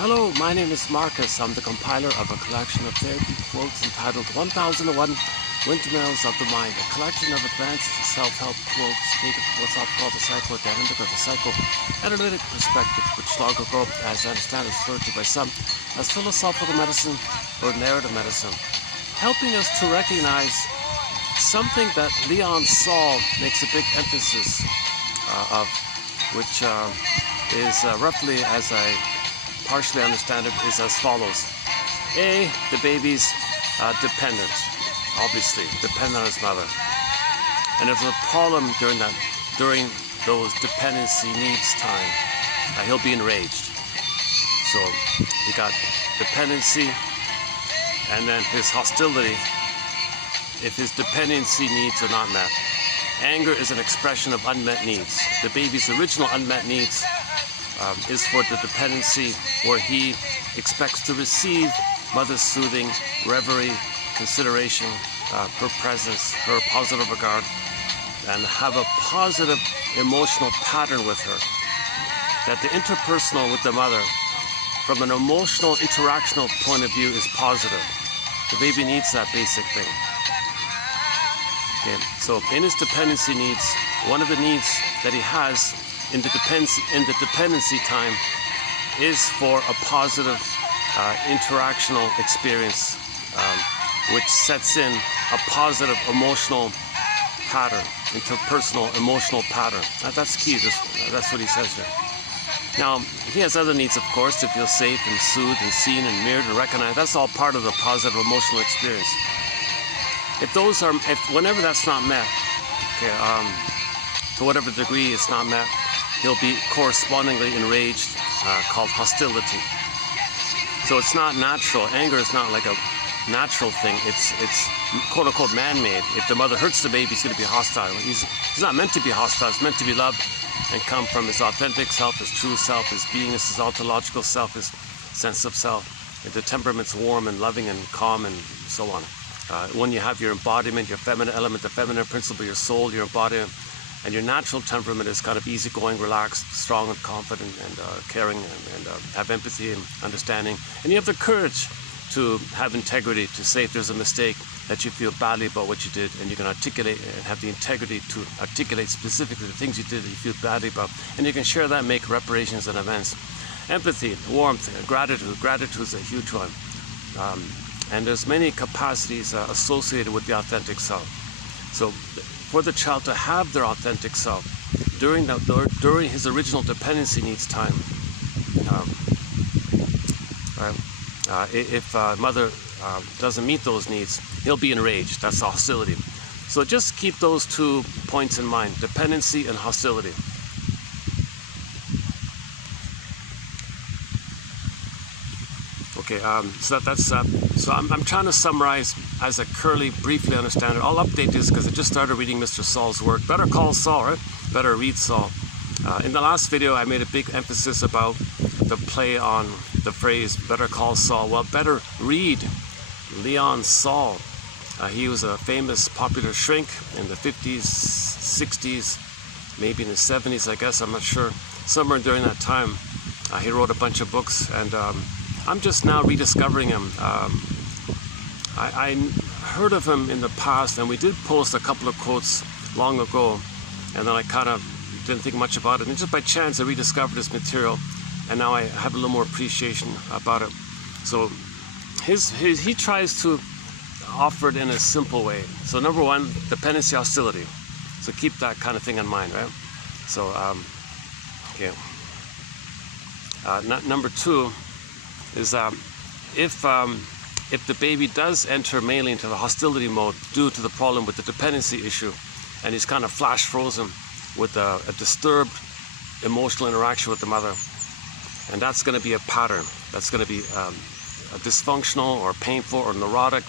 Hello, my name is Marcus. I'm the compiler of a collection of therapy quotes entitled 1001 Windmills of the Mind, a collection of advanced self-help quotes taken from what's often called the psychoanalytic or the psychoanalytic perspective, which long ago, as I understand, is referred to by some as philosophical medicine or narrative medicine, helping us to recognize something that Leon Saul makes a big emphasis of, which is roughly, as I partially understand it, is as follows. A, the baby's dependent, obviously, dependent on his mother. And if there's a problem during those dependency needs time, he'll be enraged. So you got dependency and then his hostility if his dependency needs are not met. Anger is an expression of unmet needs. The baby's original unmet needs is for the dependency, where he expects to receive mother's soothing, reverie, consideration, her presence, her positive regard, and have a positive emotional pattern with her. That the interpersonal with the mother, from an emotional, interactional point of view, is positive. The baby needs that basic thing. Okay, so in his dependency needs, one of the needs that he has in the dependency time is for a positive interactional experience, which sets in a positive emotional pattern, interpersonal emotional pattern. That's key. That's what he says here. Now, he has other needs, of course, to feel safe and soothed and seen and mirrored and recognized. That's all part of the positive emotional experience. Whenever that's not met, okay, to whatever degree it's not met, he'll be correspondingly enraged, called hostility. So it's not natural. Anger is not like a natural thing. It's quote unquote man-made. If the mother hurts the baby, he's going to be hostile. He's not meant to be hostile. It's meant to be loved and come from his authentic self, his true self, his beingness, his ontological self, his sense of self. The temperament's warm and loving and calm and so on. When you have your embodiment, your feminine element, the feminine principle, your soul, your embodiment, and your natural temperament is kind of easygoing, relaxed, strong and confident and caring and have empathy and understanding. And you have the courage to have integrity, to say if there's a mistake, that you feel badly about what you did, and you can articulate and have the integrity to articulate specifically the things you did that you feel badly about. And you can share that, make reparations and amends. Empathy, warmth, gratitude. Gratitude is a huge one. And there's many capacities associated with the authentic self. So for the child to have their authentic self during his original dependency needs time, if mother doesn't meet those needs, he'll be enraged. That's hostility. So just keep those 2 points in mind: dependency and hostility. Okay, so I'm trying to summarize as I currently briefly understand it. I'll update this because I just started reading Mr. Saul's work. Better call Saul, right? Better read Saul. In the last video, I made a big emphasis about the play on the phrase "better call Saul." Well, better read Leon Saul. He was a famous popular shrink in the 50s, 60s, maybe in the 70s, I guess, I'm not sure. Somewhere during that time, he wrote a bunch of books, and I'm just now rediscovering him. I heard of him in the past, and we did post a couple of quotes long ago, and then I kind of didn't think much about it, and just by chance I rediscovered his material, and now I have a little more appreciation about it. So he tries to offer it in a simple way. So number one, dependency, hostility. So keep that kind of thing in mind, right? So okay. Number two is if the baby does enter mainly into the hostility mode due to the problem with the dependency issue, and he's kind of flash frozen with a disturbed emotional interaction with the mother, and that's going to be a pattern. That's going to be a dysfunctional or painful or neurotic,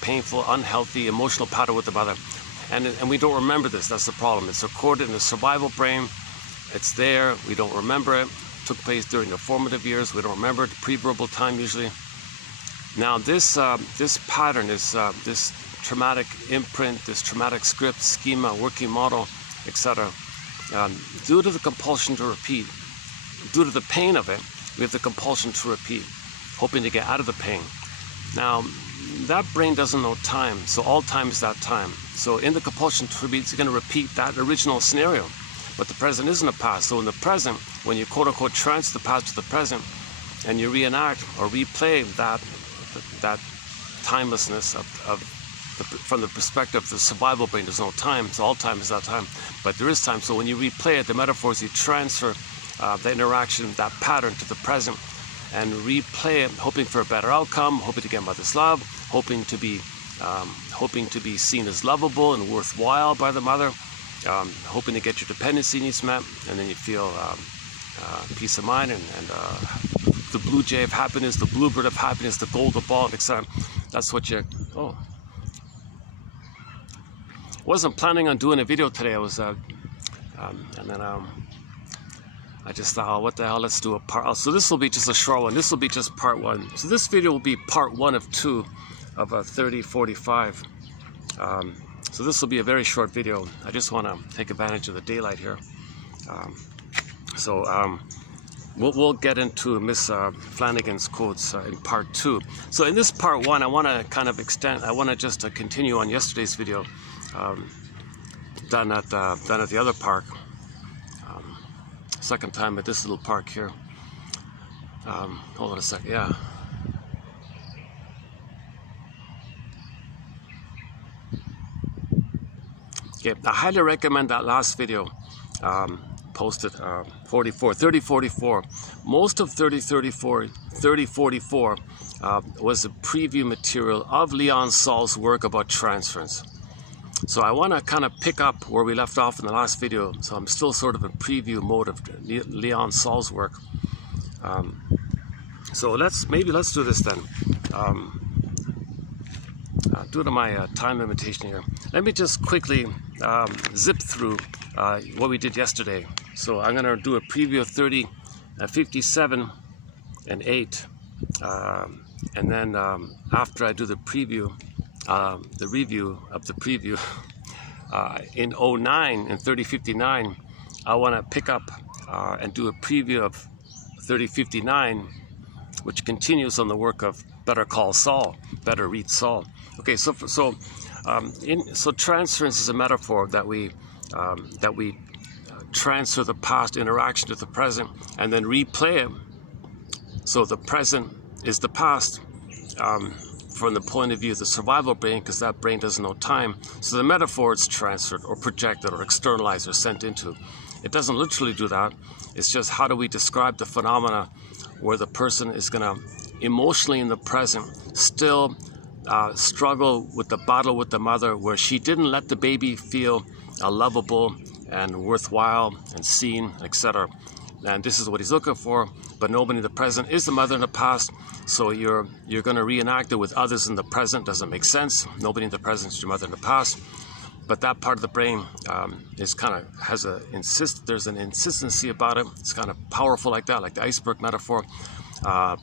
painful, unhealthy emotional pattern with the mother. And we don't remember this. That's the problem. It's recorded in the survival brain. It's there. We don't remember it. It took place during the formative years. We don't remember it. Pre-verbal time usually. Now this pattern, this traumatic imprint, this traumatic script, schema, working model, etc., due to the compulsion to repeat, due to the pain of it, we have the compulsion to repeat, hoping to get out of the pain. Now, that brain doesn't know time, so all time is that time. So in the compulsion to repeat, it's going to repeat that original scenario. But the present isn't a past. So in the present, when you quote-unquote transfer the past to the present, and you reenact or replay that timelessness from the perspective of the survival brain, there's no time, so all time is that time. But there is time, so when you replay it, the metaphor is you transfer the interaction, that pattern to the present, and replay it, hoping for a better outcome, hoping to get mother's love, hoping to be seen as lovable and worthwhile by the mother, hoping to get your dependency needs met, and then you feel peace of mind and the blue jay of happiness, the bluebird of happiness, the golden ball, etc. That's what you. Oh, wasn't planning on doing a video today. I was, and then I just thought, oh, what the hell? Let's do a part. So this will be just a short one. This will be just part one. So this video will be part 1 of 2 of a 30-45. So this will be a very short video. I just want to take advantage of the daylight here. We'll get into Miss Flanagan's quotes in part 2. So in this part 1, I want to kind of extend. I want to just continue on yesterday's video done at the other park. Second time at this little park here. Hold on a second. Yeah. Okay, I highly recommend that last video. Posted 3044. Most of 3044 was a preview material of Leon Saul's work about transference. So I want to kind of pick up where we left off in the last video. So I'm still sort of in preview mode of Leon Saul's work. So let's do this then. Due to my time limitation here, let me just quickly zip through what we did yesterday. So I'm going to do a preview of 30, 57, and 8, and then after I do the preview, the review of the preview in 09 and 3059, I want to pick up and do a preview of 3059, which continues on the work of Better Call Saul, Better Read Saul. Okay, so transference is a metaphor that we transfer the past interaction to the present and then replay it. So the present is the past from the point of view of the survival brain, because that brain doesn't know time. So the metaphor is transferred or projected or externalized or sent into. It doesn't literally do that. It's just how do we describe the phenomena where the person is going to emotionally in the present still struggle with the battle with the mother, where she didn't let the baby feel lovable and worthwhile and seen, etc. And this is what he's looking for, but nobody in the present is the mother in the past, so you're going to reenact it with others in the present. Doesn't make sense. Nobody in the present is your mother in the past, but that part of the brain is kind of there's an insistency about it. It's kind of powerful like that, like the iceberg metaphor,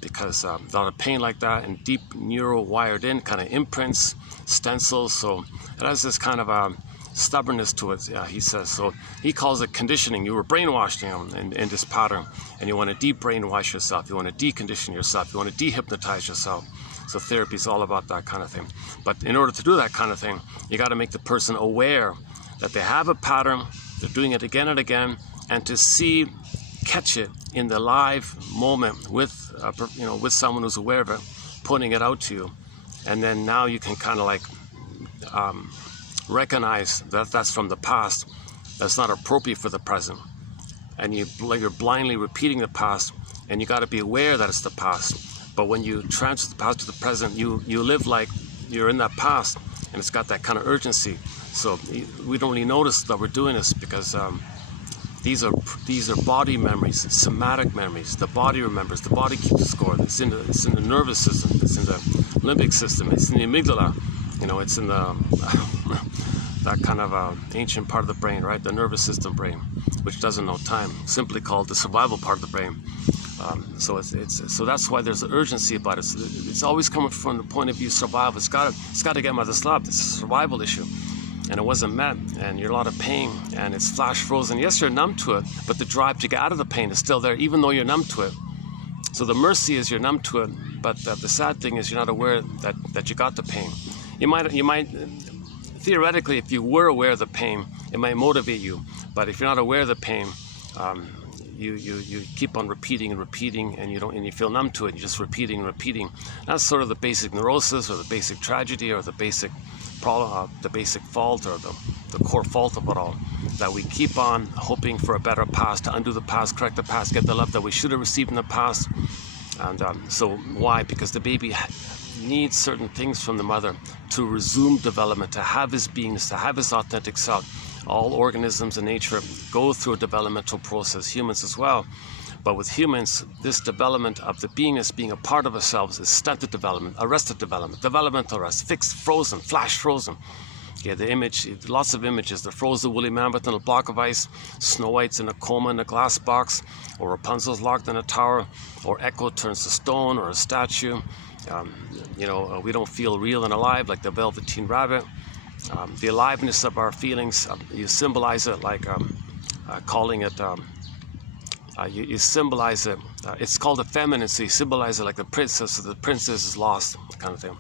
because a lot of pain like that and deep neural wired in kind of imprints, stencils, so it has this kind of stubbornness to it, he says. So he calls it conditioning. You were brainwashed in this pattern, and you want to de-brainwash yourself. You want to decondition yourself. You want to dehypnotize yourself. So therapy is all about that kind of thing. But in order to do that kind of thing, you got to make the person aware that they have a pattern, they're doing it again and again, and to catch it in the live moment with someone who's aware of it, putting it out to you, and then now you can kind of like recognize that that's from the past, that's not appropriate for the present, and you're blindly repeating the past, and you got to be aware that it's the past. But when you transfer the past to the present, you live like you're in that past, and it's got that kind of urgency. So we don't really notice that we're doing this because these are body memories, somatic memories. The body remembers. The body keeps score. It's in the nervous system. It's in the limbic system. It's in the amygdala. It's in the that kind of ancient part of the brain, right? The nervous system brain, which doesn't know time, simply called the survival part of the brain. So that's why there's an urgency about it. So it's always coming from the point of view of survival. It's got to get mother's love. It's a survival issue, and it wasn't met, and you're in a lot of pain, and it's flash frozen. Yes, you're numb to it, but the drive to get out of the pain is still there, even though you're numb to it. So the mercy is you're numb to it, but the sad thing is you're not aware that you got the pain. You might theoretically, if you were aware of the pain, it might motivate you. But if you're not aware of the pain, you keep on repeating and repeating, and you feel numb to it. You're just repeating and repeating. That's sort of the basic neurosis, or the basic tragedy, or the basic problem, the basic fault, or the core fault of it all. That we keep on hoping for a better past, to undo the past, correct the past, get the love that we should have received in the past. And so why? Because the baby needs certain things from the mother to resume development, to have his beingness, to have his authentic self. All organisms in nature go through a developmental process, humans as well. But with humans, this development of the beingness being a part of ourselves is stunted development, arrested development, developmental arrest, fixed, frozen, flash frozen. Okay, the image, lots of images, the frozen woolly mammoth in a block of ice, Snow White's in a coma in a glass box, or Rapunzel's locked in a tower, or Echo turns to stone or a statue. We don't feel real and alive like the Velveteen Rabbit. The aliveness of our feelings, you symbolize it like calling it, you symbolize it, it's called effeminacy, you symbolize it like the princess, so the princess is lost, kind of thing.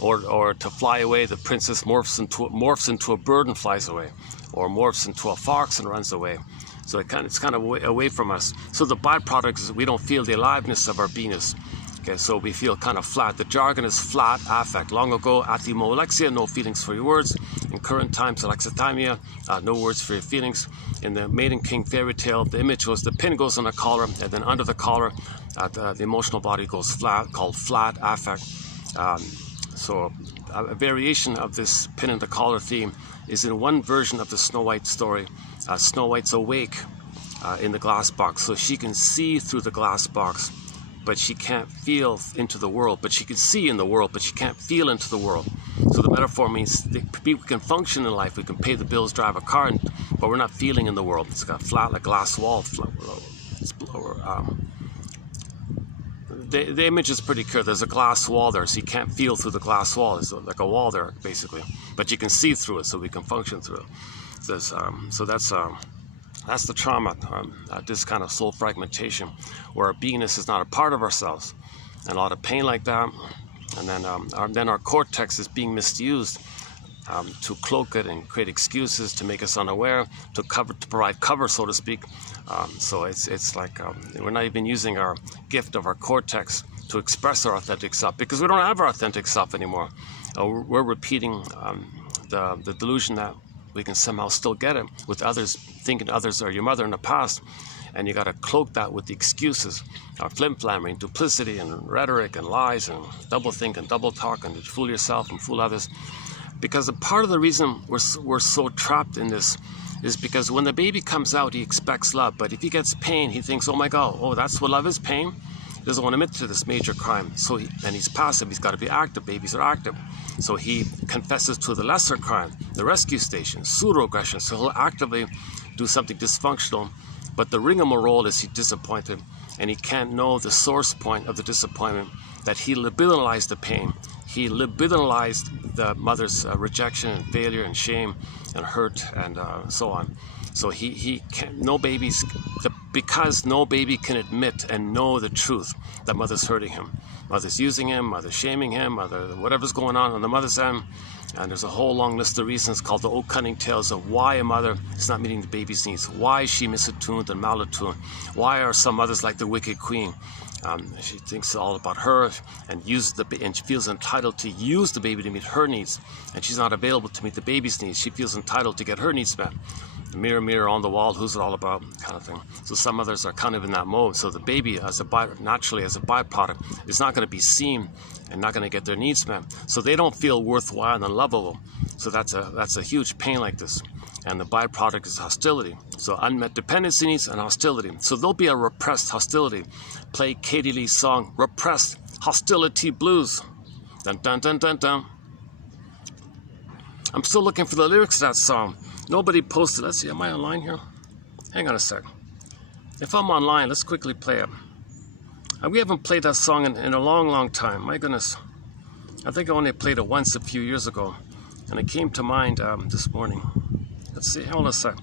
Or to fly away, the princess morphs into a bird and flies away, or morphs into a fox and runs away. So it's kind of away from us. So the byproduct is we don't feel the aliveness of our beingness. Okay, so we feel kind of flat. The jargon is flat affect. Long ago, athymolexia, no feelings for your words. In current times, alexithymia, no words for your feelings. In the Maiden King fairy tale, the image was the pin goes on the collar, and then under the collar, the emotional body goes flat, called flat affect. So a variation of this pin in the collar theme is in one version of the Snow White story. Snow White's awake in the glass box, so she can see through the glass box, but she can't feel into the world. But she can see in the world, but she can't feel into the world. So the metaphor means that people can function in life, we can pay the bills, drive a car, but we're not feeling in the world. It's got flat, like glass wall. The image is pretty clear. There's a glass wall there, so you can't feel through the glass wall. It's like a wall there, basically. But you can see through it, so we can function through it. So that's the trauma, this kind of soul fragmentation, where our beingness is not a part of ourselves. And a lot of pain like that. And then our cortex is being misused to cloak it and create excuses to make us unaware, to provide cover, so to speak. So it's like we're not even using our gift of our cortex to express our authentic self, because we don't have our authentic self anymore. We're repeating the delusion that we can somehow still get it with others, thinking others are your mother in the past, and you got to cloak that with the excuses, flim-flamming, duplicity and rhetoric and lies and double think and double talk and fool yourself and fool others. Because a part of the reason we're so trapped in this is because when the baby comes out, he expects love, but if he gets pain, he thinks, oh my God, oh, that's what love is, pain? He doesn't want to admit to this major crime. So and he's passive, he's got to be active. Babies are active. So he confesses to the lesser crime, the rescue station, pseudo-aggression. So he'll actively do something dysfunctional, but the rigmarole is he's disappointed, and he can't know the source point of the disappointment, that he libidinalized the pain. He libidinalized the mother's rejection and failure and shame and hurt and so on. So he can't, because no baby can admit and know the truth that mother's hurting him. Mother's using him, mother's shaming him, whatever's going on the mother's end. And there's a whole long list of reasons called the old cunning tales of why a mother is not meeting the baby's needs. Why is she misattuned and malattuned? Why are some mothers like the wicked queen? She thinks all about her and she feels entitled to use the baby to meet her needs. And she's not available to meet the baby's needs. She feels entitled to get her needs met. The mirror, mirror on the wall, who's it all about, kind of thing. So some others are kind of in that mode. So the baby, naturally as a byproduct, is not going to be seen and not going to get their needs met. So they don't feel worthwhile and lovable. So that's a huge pain like this. And the byproduct is hostility. So unmet dependency needs and hostility. So there'll be a repressed hostility. Play Katie Lee's song, Repressed Hostility Blues. Dun dun dun dun dun. I'm still looking for the lyrics to that song. Nobody posted. Let's see, am I online here? Hang on a sec. If I'm online, let's quickly play it. We haven't played that song in a long, long time. My goodness. I think I only played it once a few years ago. And it came to mind this morning. Let's see, hold on a sec.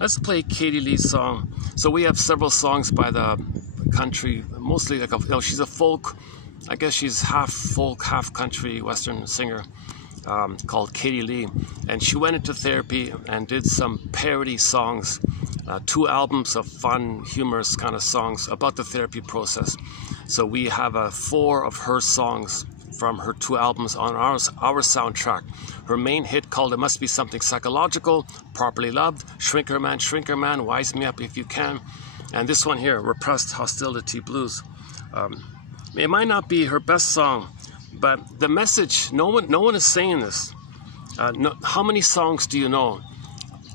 Let's play Katie Lee's song. So we have several songs by the country, mostly like she's a folk. I guess she's half folk, half country Western singer called Katie Lee, and she went into therapy and did some parody songs, 2 albums of fun, humorous kind of songs about the therapy process. So we have 4 of her songs from her 2 albums on our soundtrack. Her main hit called It Must Be Something Psychological, Properly Loved, Shrinker Man, Wise Me Up If You Can, and this one here, Repressed Hostility Blues. It might not be her best song, but the message, no one is saying this. How many songs do you know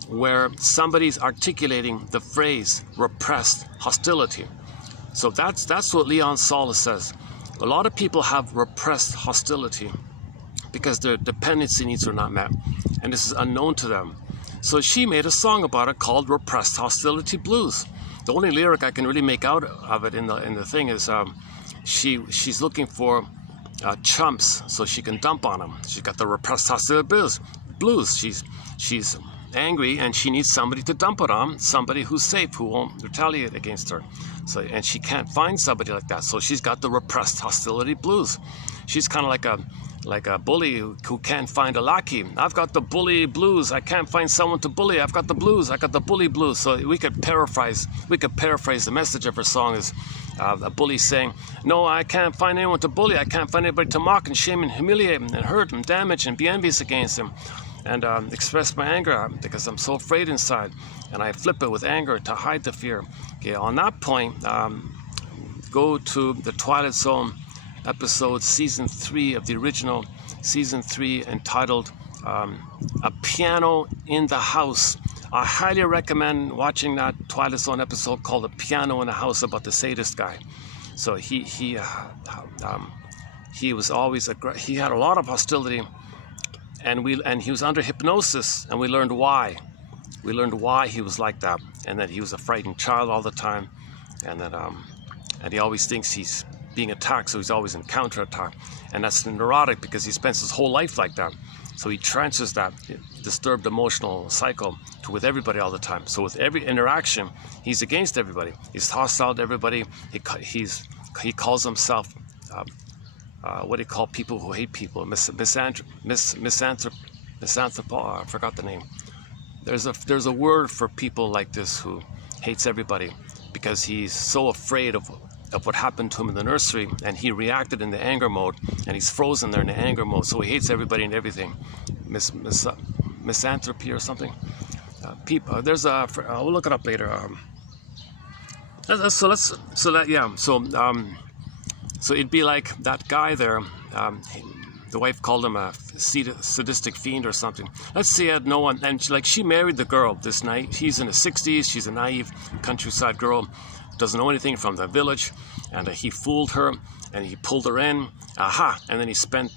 where somebody's articulating the phrase repressed hostility? So that's what Leon Solis says. A lot of people have repressed hostility because their dependency needs are not met, and this is unknown to them. So she made a song about it called Repressed Hostility Blues. The only lyric I can really make out of it in the thing is she's looking for chumps so she can dump on them. She's got the repressed hostility blues. She's angry and she needs somebody to dump it on, somebody who's safe, who won't retaliate against her. So, and she can't find somebody like that, so she's got the repressed hostility blues. She's kind of like a bully who can't find a lackey. I've got the bully blues. I can't find someone to bully. I've got the blues. I got the bully blues. So we could paraphrase the message of her song is a bully saying, "No, I can't find anyone to bully. I can't find anybody to mock and shame and humiliate and hurt and damage and be envious against him, and express my anger because I'm so afraid inside, and I flip it with anger to hide the fear." Okay, on that point, go to the Twilight Zone episode season 3 of the original season 3 entitled A Piano in the House. I highly recommend watching that Twilight Zone episode called A Piano in the House about the sadist guy. So he was always he had a lot of hostility, and he was under hypnosis, and we learned why. We learned why he was like that, and that he was a frightened child all the time, and that and he always thinks he's being attacked, so he's always in counterattack, and that's neurotic because he spends his whole life like that. So he transfers that disturbed emotional cycle with everybody all the time. So with every interaction, he's against everybody. He's hostile to everybody. He calls himself what do you call people who hate people? Misanthropo. I forgot the name. There's a word for people like this who hates everybody because he's so afraid of what happened to him in the nursery, and he reacted in the anger mode, and he's frozen there in the anger mode, so he hates everybody and everything. Misanthropy or something. I'll look it up later. So it'd be like that guy there. The wife called him a sadistic fiend or something. Let's say he had no one, and she married the girl this night. He's in his 60s. She's a naive countryside girl, doesn't know anything from the village, and he fooled her, and he pulled her in. And then he spent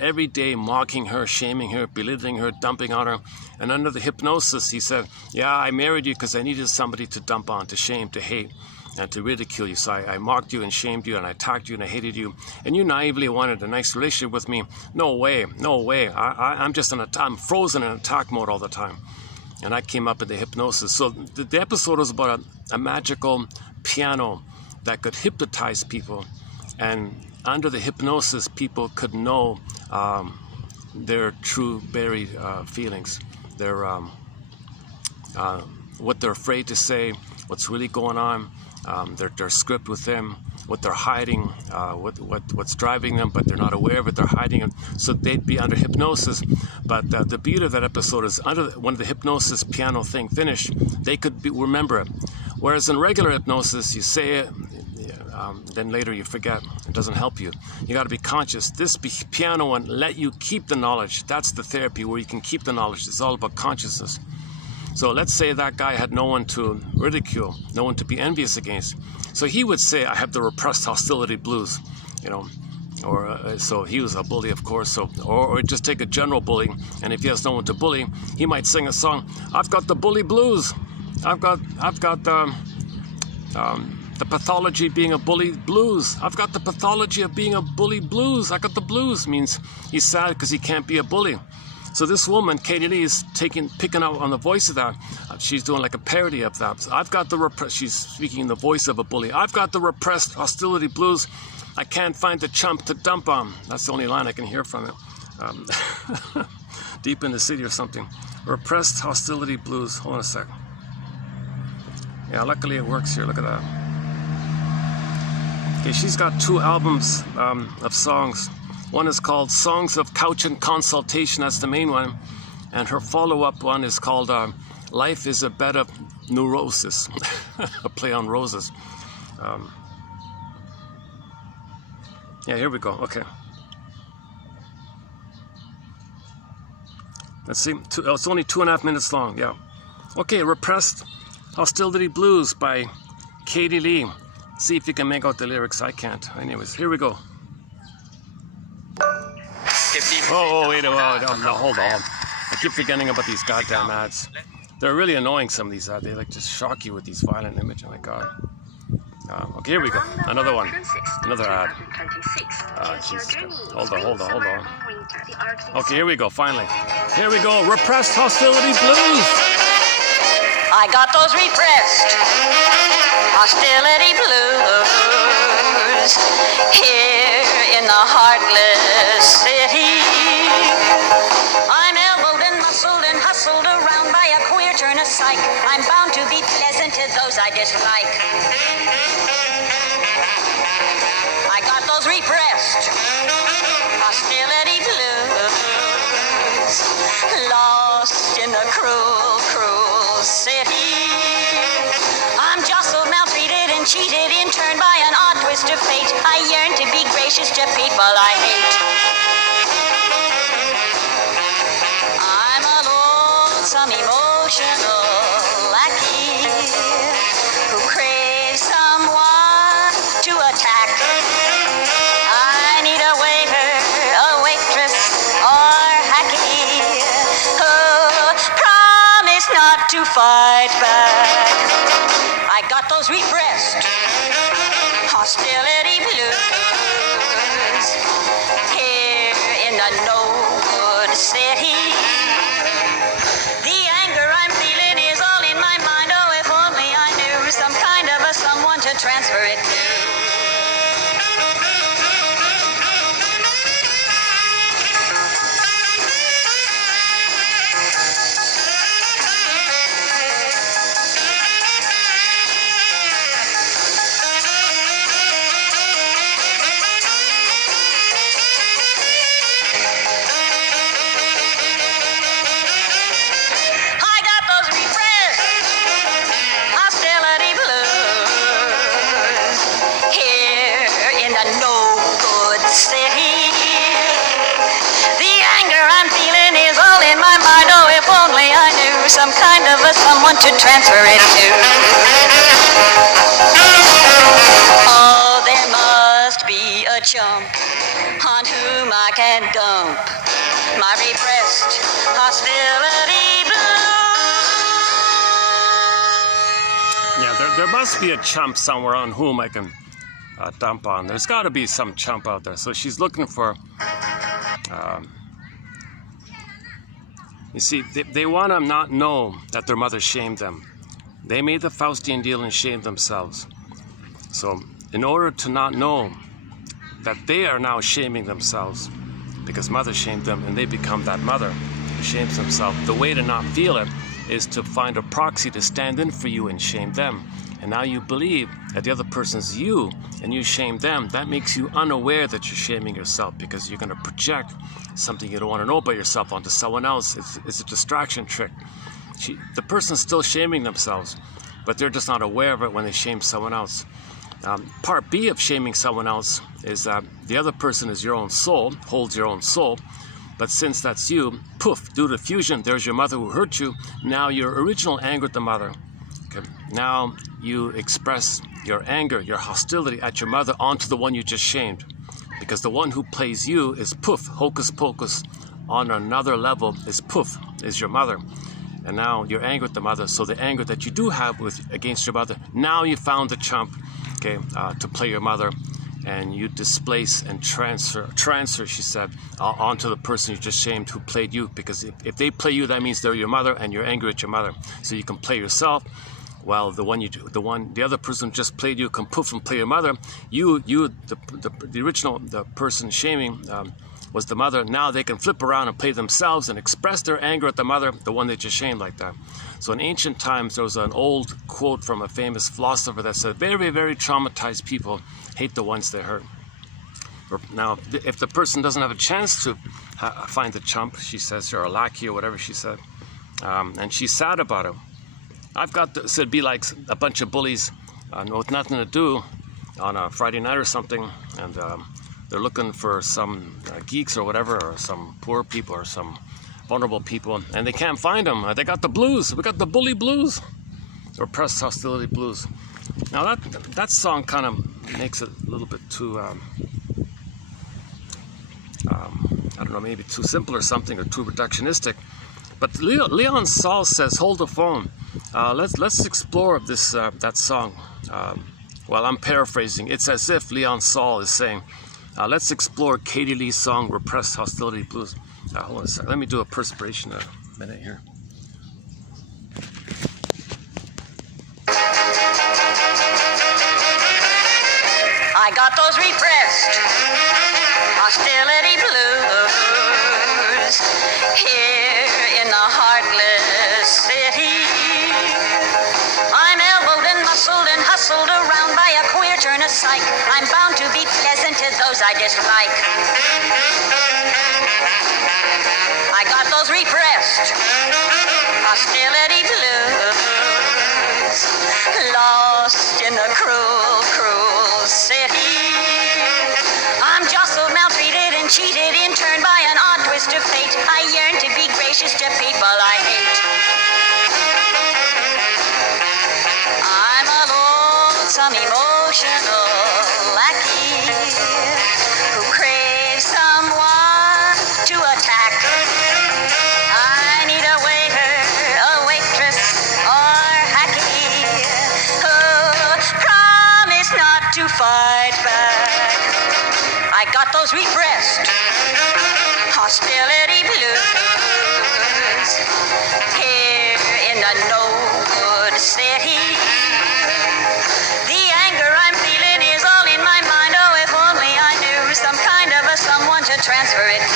every day mocking her, shaming her, belittling her, dumping on her. And under the hypnosis, he said, "Yeah, I married you because I needed somebody to dump on, to shame, to hate, and to ridicule you. So I mocked you and shamed you, and I attacked you and I hated you. And you naively wanted a nice relationship with me. No way, no way. I'm frozen in attack mode all the time." And I came up with the hypnosis. So the episode was about a magical piano that could hypnotize people. And under the hypnosis, people could know their true buried feelings, their what they're afraid to say, what's really going on, their script with them, what they're hiding, what's driving them, but they're not aware of it, they're hiding it. So they'd be under hypnosis. But the beauty of that episode is when the hypnosis piano thing finished, they could remember it. Whereas in regular hypnosis, you say it, then later you forget. It doesn't help you. You got to be conscious. This piano one let you keep the knowledge. That's the therapy where you can keep the knowledge. It's all about consciousness. So let's say that guy had no one to ridicule, no one to be envious against. So he would say, "I have the repressed hostility blues," or so he was a bully, of course. So, or just take a general bully, and if he has no one to bully, he might sing a song. "I've got the bully blues. I've got the pathology of being a bully blues. I've got the pathology of being a bully blues. I got the blues." Means he's sad because he can't be a bully. So this woman, Katie Lee, is picking up on the voice of that. She's doing like a parody of that. So I've got the she's speaking in the voice of a bully. I've got the repressed hostility blues. I can't find the chump to dump on. That's the only line I can hear from it. Deep in the city or something. Repressed hostility blues. Hold on a sec. Yeah, luckily it works here. Look at that. Okay, she's got 2 albums of songs. One is called Songs of Couch and Consultation. That's the main one. And her follow-up one is called Life is a Bed of Neurosis. A play on roses. Yeah, here we go. Okay. Let's see. It's only 2.5 minutes long. Yeah. Okay, Repressed Hostility Blues by Katie Lee. See if you can make out the lyrics. I can't. Anyways, here we go. Oh, wait a minute. No, hold on. I keep forgetting about these goddamn ads. They're really annoying, some of these ads. They like just shock you with these violent images. Oh my god. Okay, here we go. Another one. Another ad. Jesus. Hold on. Okay, here we go, finally. Here we go. Repressed Hostility Blues. I got those repressed hostility blues here in the heartless city. I'm elbowed and muscled and hustled around by a queer turn of psych. I'm bound to be pleasant to those I dislike. I got those repressed hostility blues, lost in the cruel, cruel city. I'm jostled, maltreated, and cheated in turn by an odd twist of fate. I yearn to be gracious to people I hate. I'm a lonesome, emotional lackey who craves someone to attack. I need a waiter, a waitress, or hacky who promise not to fight back. I got those repressed hostility blues here in the no-good city. The anger I'm feeling is all in my mind. Oh, if only I knew some kind of a someone to transfer it to. Some kind of a someone to transfer it to. Oh, there must be a chump on whom I can dump my repressed hostility blues. Yeah, there must be a chump somewhere on whom I can dump on. There's got to be some chump out there. So she's looking for... You see, they want to not know that their mother shamed them. They made the Faustian deal and shamed themselves. So, in order to not know that they are now shaming themselves, because mother shamed them and they become that mother who shames themselves, the way to not feel it is to find a proxy to stand in for you and shame them. And now you believe that the other person's you and you shame them. That makes you unaware that you're shaming yourself, because you're going to project something you don't want to know about yourself onto someone else. It's a distraction trick. The person's still shaming themselves, but they're just not aware of it when they shame someone else. Part B of shaming someone else is that the other person is your own soul, holds your own soul, but since that's you, poof, due to fusion, there's your mother who hurt you. Now your original anger at the mother. Okay. Now you express your anger, your hostility at your mother onto the one you just shamed. Because the one who plays you is poof, hocus pocus, on another level is poof, is your mother. And now you're angry at the mother, so the anger that you do have against your mother, now you found the chump, okay, to play your mother, and you displace and transfer, she said, onto the person you just shamed who played you, because if they play you, that means they're your mother and you're angry at your mother. So you can play yourself, while the other person who just played you can poof and play your mother. The original, the person shaming was the mother. Now they can flip around and play themselves and express their anger at the mother, the one they just shamed, like that. So in ancient times, there was an old quote from a famous philosopher that said, very, very traumatized people hate the ones they hurt. Now, if the person doesn't have a chance to find the chump, she says, or a lackey or whatever she said, and she's sad about it. I've got to, so it'd be like a bunch of bullies with nothing to do on a Friday night or something, and they're looking for some geeks or whatever, or some poor people or some vulnerable people, and they can't find them. They got the blues. We got the bully blues, repressed hostility blues. Now that song kind of makes it a little bit too, I don't know, maybe too simple or something, or too reductionistic. But Leon Saul says, hold the phone. Let's explore this that song. Well, I'm paraphrasing. It's as if Leon Saul is saying, let's explore Katie Lee's song, Repressed Hostility Blues. Hold on a second. Let me do a perspiration a minute here. I got those repressed hostility blues here in the heartless city. I'm elbowed and muscled and hustled around by a queer turn of psych. I'm bound to be pleasant to those I dislike. I got those repressed hostility blues, lost in the cruel, cruel city. I'm jostled, maltreated, and cheated in turn by an odd twist of fate. I yearn to be gracious to people I hate. I'm a lonesome, emotional lackey who craves someone to attack. I need a waiter, a waitress, or hacky who promise not to fight back. I got those repressed hostility blues here in the no-good city. The anger I'm feeling is all in my mind. Oh, if only I knew some kind of a someone to transfer it to.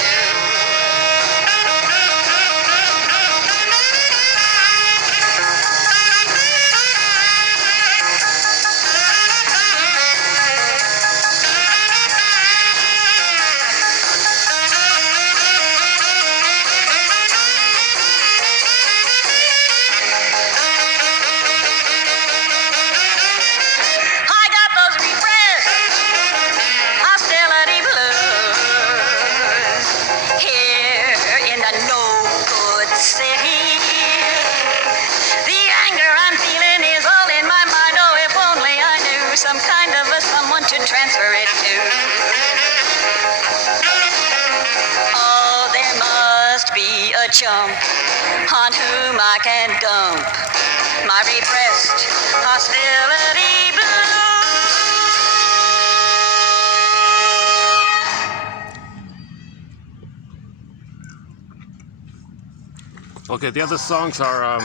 Transfer it to. Oh, there must be a chump on whom I can dump my repressed hostility blue. Okay, the other songs are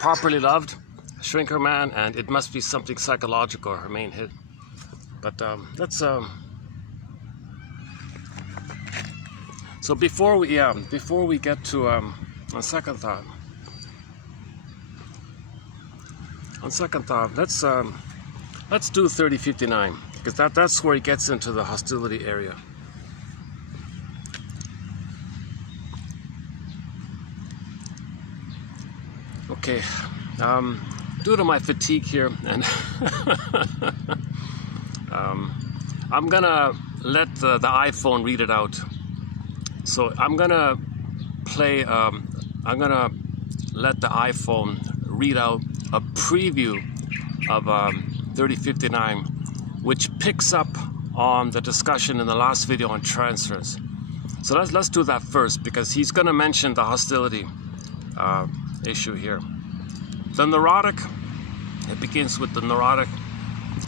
Properly Loved, Shrinker Man, and It Must Be Something Psychological, her main hit. But let's so before we get to on second thought, let's do 3059, because that's where he gets into the hostility area. Okay, due to my fatigue here, and I'm gonna let the iPhone read it out. So I'm gonna play. I'm gonna let the iPhone read out a preview of 3059, which picks up on the discussion in the last video on transfers. So let's do that first, because he's gonna mention the hostility issue here. The neurotic. It begins with the neurotic.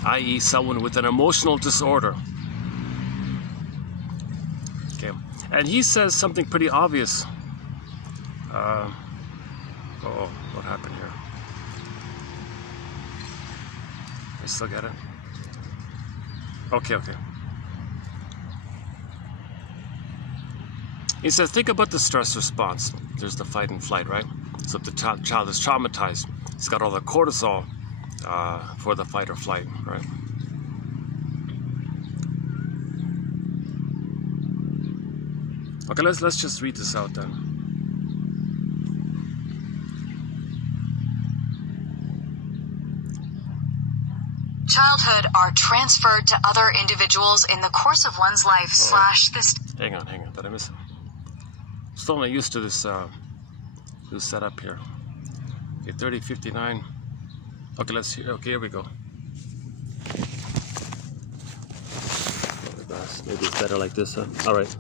i.e. someone with an emotional disorder. Okay, and he says something pretty obvious. What happened here? I still get it? Okay. He says, think about the stress response. There's the fight and flight, right? So if the child is traumatized, he's got all the cortisol for the fight or flight, right? Okay, let's just read this out then. Childhood are transferred to other individuals in the course of one's life / this. Hang on, did I miss it? Still not used to this setup here. Okay, 3059. Okay, okay, here we go. Maybe it's better like this, huh? All right.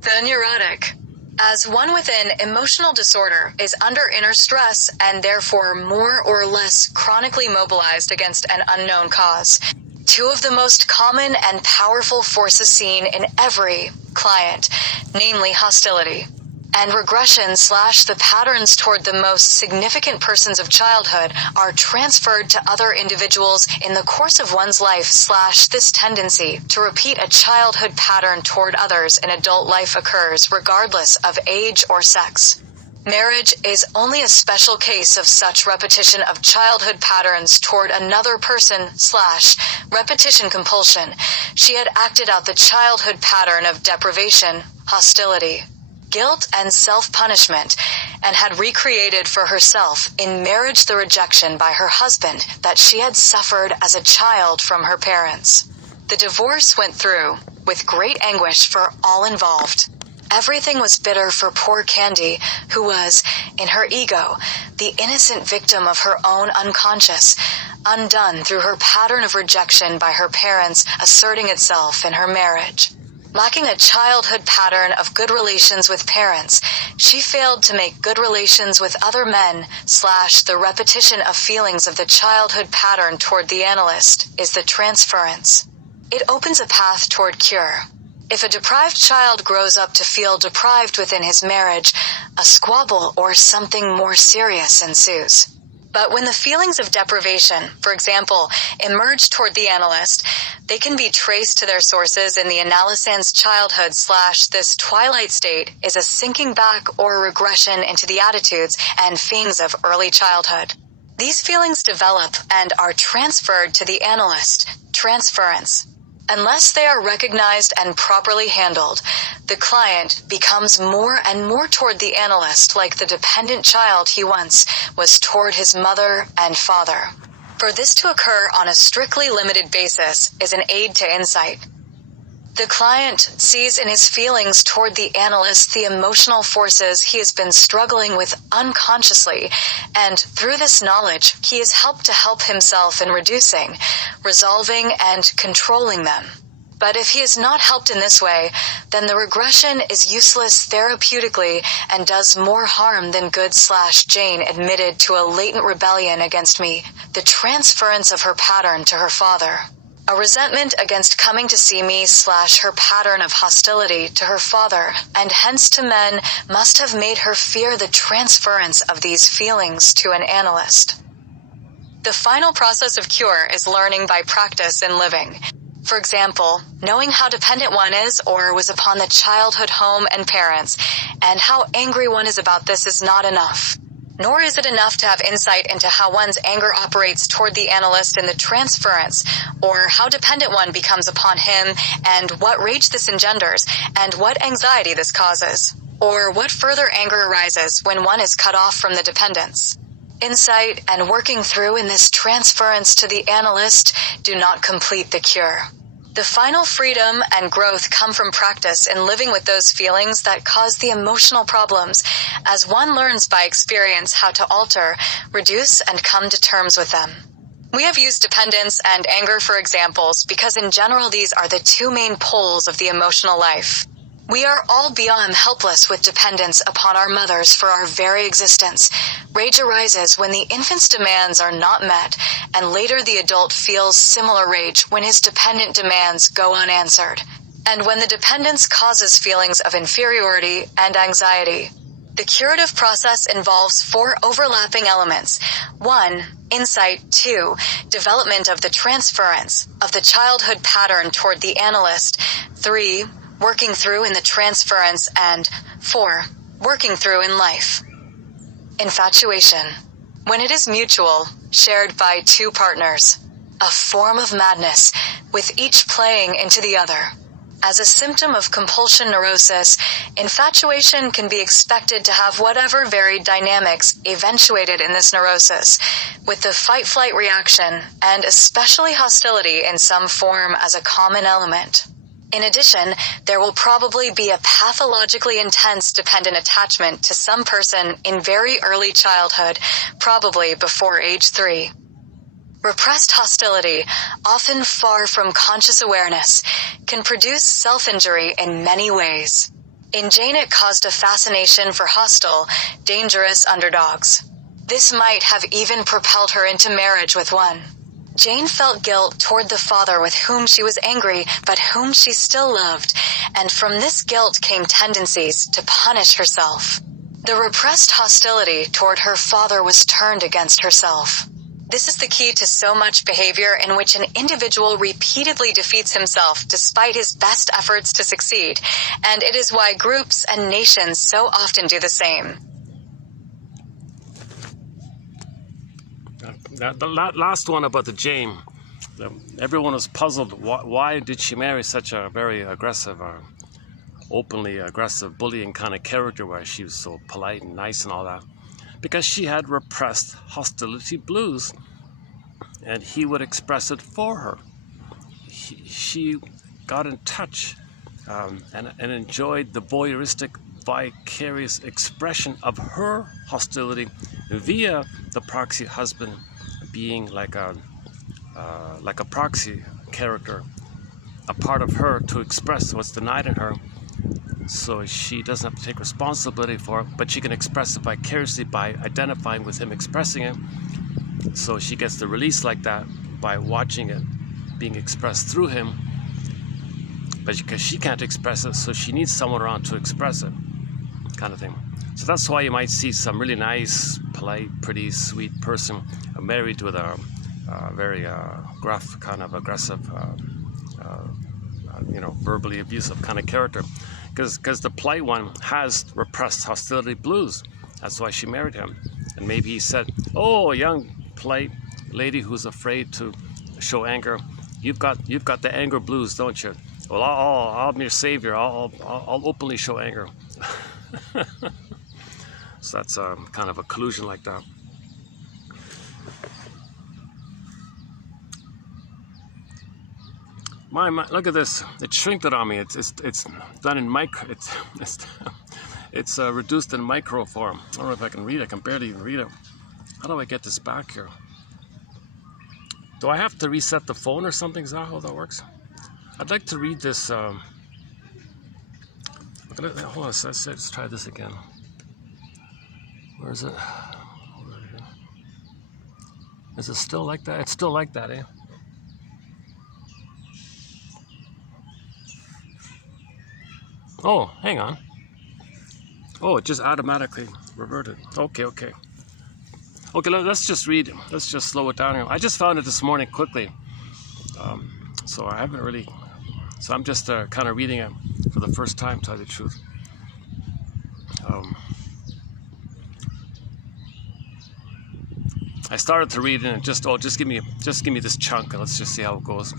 The neurotic. As one with an emotional disorder is under inner stress and therefore more or less chronically mobilized against an unknown cause. Two of the most common and powerful forces seen in every client, namely hostility and regression / the patterns toward the most significant persons of childhood, are transferred to other individuals in the course of one's life / this tendency to repeat a childhood pattern toward others in adult life occurs regardless of age or sex. Marriage is only a special case of such repetition of childhood patterns toward another person / repetition compulsion. She had acted out the childhood pattern of deprivation, hostility, guilt and self-punishment, and had recreated for herself in marriage the rejection by her husband that she had suffered as a child from her parents. The divorce went through, with great anguish for all involved. Everything was bitter for poor Candy, who was, in her ego, the innocent victim of her own unconscious, undone through her pattern of rejection by her parents asserting itself in her marriage. Lacking a childhood pattern of good relations with parents, she failed to make good relations with other men / the repetition of feelings of the childhood pattern toward the analyst is the transference. It opens a path toward cure. If a deprived child grows up to feel deprived within his marriage, a squabble or something more serious ensues. But when the feelings of deprivation, for example, emerge toward the analyst, they can be traced to their sources in the analysand's childhood / this twilight state is a sinking back or regression into the attitudes and feelings of early childhood. These feelings develop and are transferred to the analyst, transference. Unless they are recognized and properly handled, the client becomes more and more toward the analyst like the dependent child he once was toward his mother and father. For this to occur on a strictly limited basis is an aid to insight. The client sees in his feelings toward the analyst the emotional forces he has been struggling with unconsciously, and through this knowledge he is helped to help himself in reducing, resolving, and controlling them. But if he is not helped in this way, then the regression is useless therapeutically and does more harm than good / Jane admitted to a latent rebellion against me, the transference of her pattern to her father. A resentment against coming to see me / her pattern of hostility to her father, and hence to men, must have made her fear the transference of these feelings to an analyst. The final process of cure is learning by practice in living. For example, knowing how dependent one is or was upon the childhood home and parents, and how angry one is about this is not enough. Nor is it enough to have insight into how one's anger operates toward the analyst in the transference, or how dependent one becomes upon him, and what rage this engenders, and what anxiety this causes, or what further anger arises when one is cut off from the dependence. Insight and working through in this transference to the analyst do not complete the cure. The final freedom and growth come from practice in living with those feelings that cause the emotional problems, as one learns by experience how to alter, reduce, and come to terms with them. We have used dependence and anger for examples because in general these are the two main poles of the emotional life. We are all beyond helpless with dependence upon our mothers for our very existence. Rage arises when the infant's demands are not met, and later the adult feels similar rage when his dependent demands go unanswered, and when the dependence causes feelings of inferiority and anxiety. The curative process involves 4 overlapping elements. 1. Insight. 2. Development of the transference of the childhood pattern toward the analyst. 3. Working through in the transference, and 4. Working through in life. Infatuation. When it is mutual, shared by 2 partners. A form of madness, with each playing into the other. As a symptom of compulsion neurosis, infatuation can be expected to have whatever varied dynamics eventuated in this neurosis, with the fight-flight reaction, and especially hostility in some form as a common element. In addition, there will probably be a pathologically intense dependent attachment to some person in very early childhood, probably before age 3. Repressed hostility, often far from conscious awareness, can produce self-injury in many ways. In Jane, it caused a fascination for hostile, dangerous underdogs. This might have even propelled her into marriage with one. Jane felt guilt toward the father with whom she was angry, but whom she still loved, and from this guilt came tendencies to punish herself. The repressed hostility toward her father was turned against herself. This is the key to so much behavior in which an individual repeatedly defeats himself despite his best efforts to succeed, and it is why groups and nations so often do the same. The last one about the Jane, everyone was puzzled. Why did she marry such a very aggressive, openly aggressive, bullying kind of character where she was so polite and nice and all that? Because she had repressed hostility blues, and he would express it for her. She got in touch and enjoyed the voyeuristic, vicarious expression of her hostility via the proxy husband being like a proxy character, a part of her to express what's denied in her, so she doesn't have to take responsibility for it, but she can express it vicariously by identifying with him expressing it. So she gets the release like that by watching it being expressed through him, but because she can't express it, so she needs someone around to express it, kind of thing. So that's why you might see some really nice, polite, pretty, sweet person married with a very gruff, kind of aggressive, verbally abusive kind of character. Because the polite one has repressed hostility blues. That's why she married him. And maybe he said, "Oh, a young, polite lady who's afraid to show anger, you've got the anger blues, don't you? Well, I'm your savior. I'll openly show anger." So that's kind of a collusion like that. My, look at this! It shrinked it on me. It's done in micro. It's reduced in micro form. I don't know if I can read it. I can barely even read it. How do I get this back here? Do I have to reset the phone or something? Is that how that works? I'd like to read this. Hold on a second. Let's try this again. Where is it? Is it still like that? It's still like that, eh? Oh, hang on. Oh, it just automatically reverted. Okay. Okay, let's just read. Let's just slow it down here. I just found it this morning quickly. So I haven't really... So I'm just kind of reading it for the first time, to tell you the truth. I started to read it and just give me this chunk and let's just see how it goes.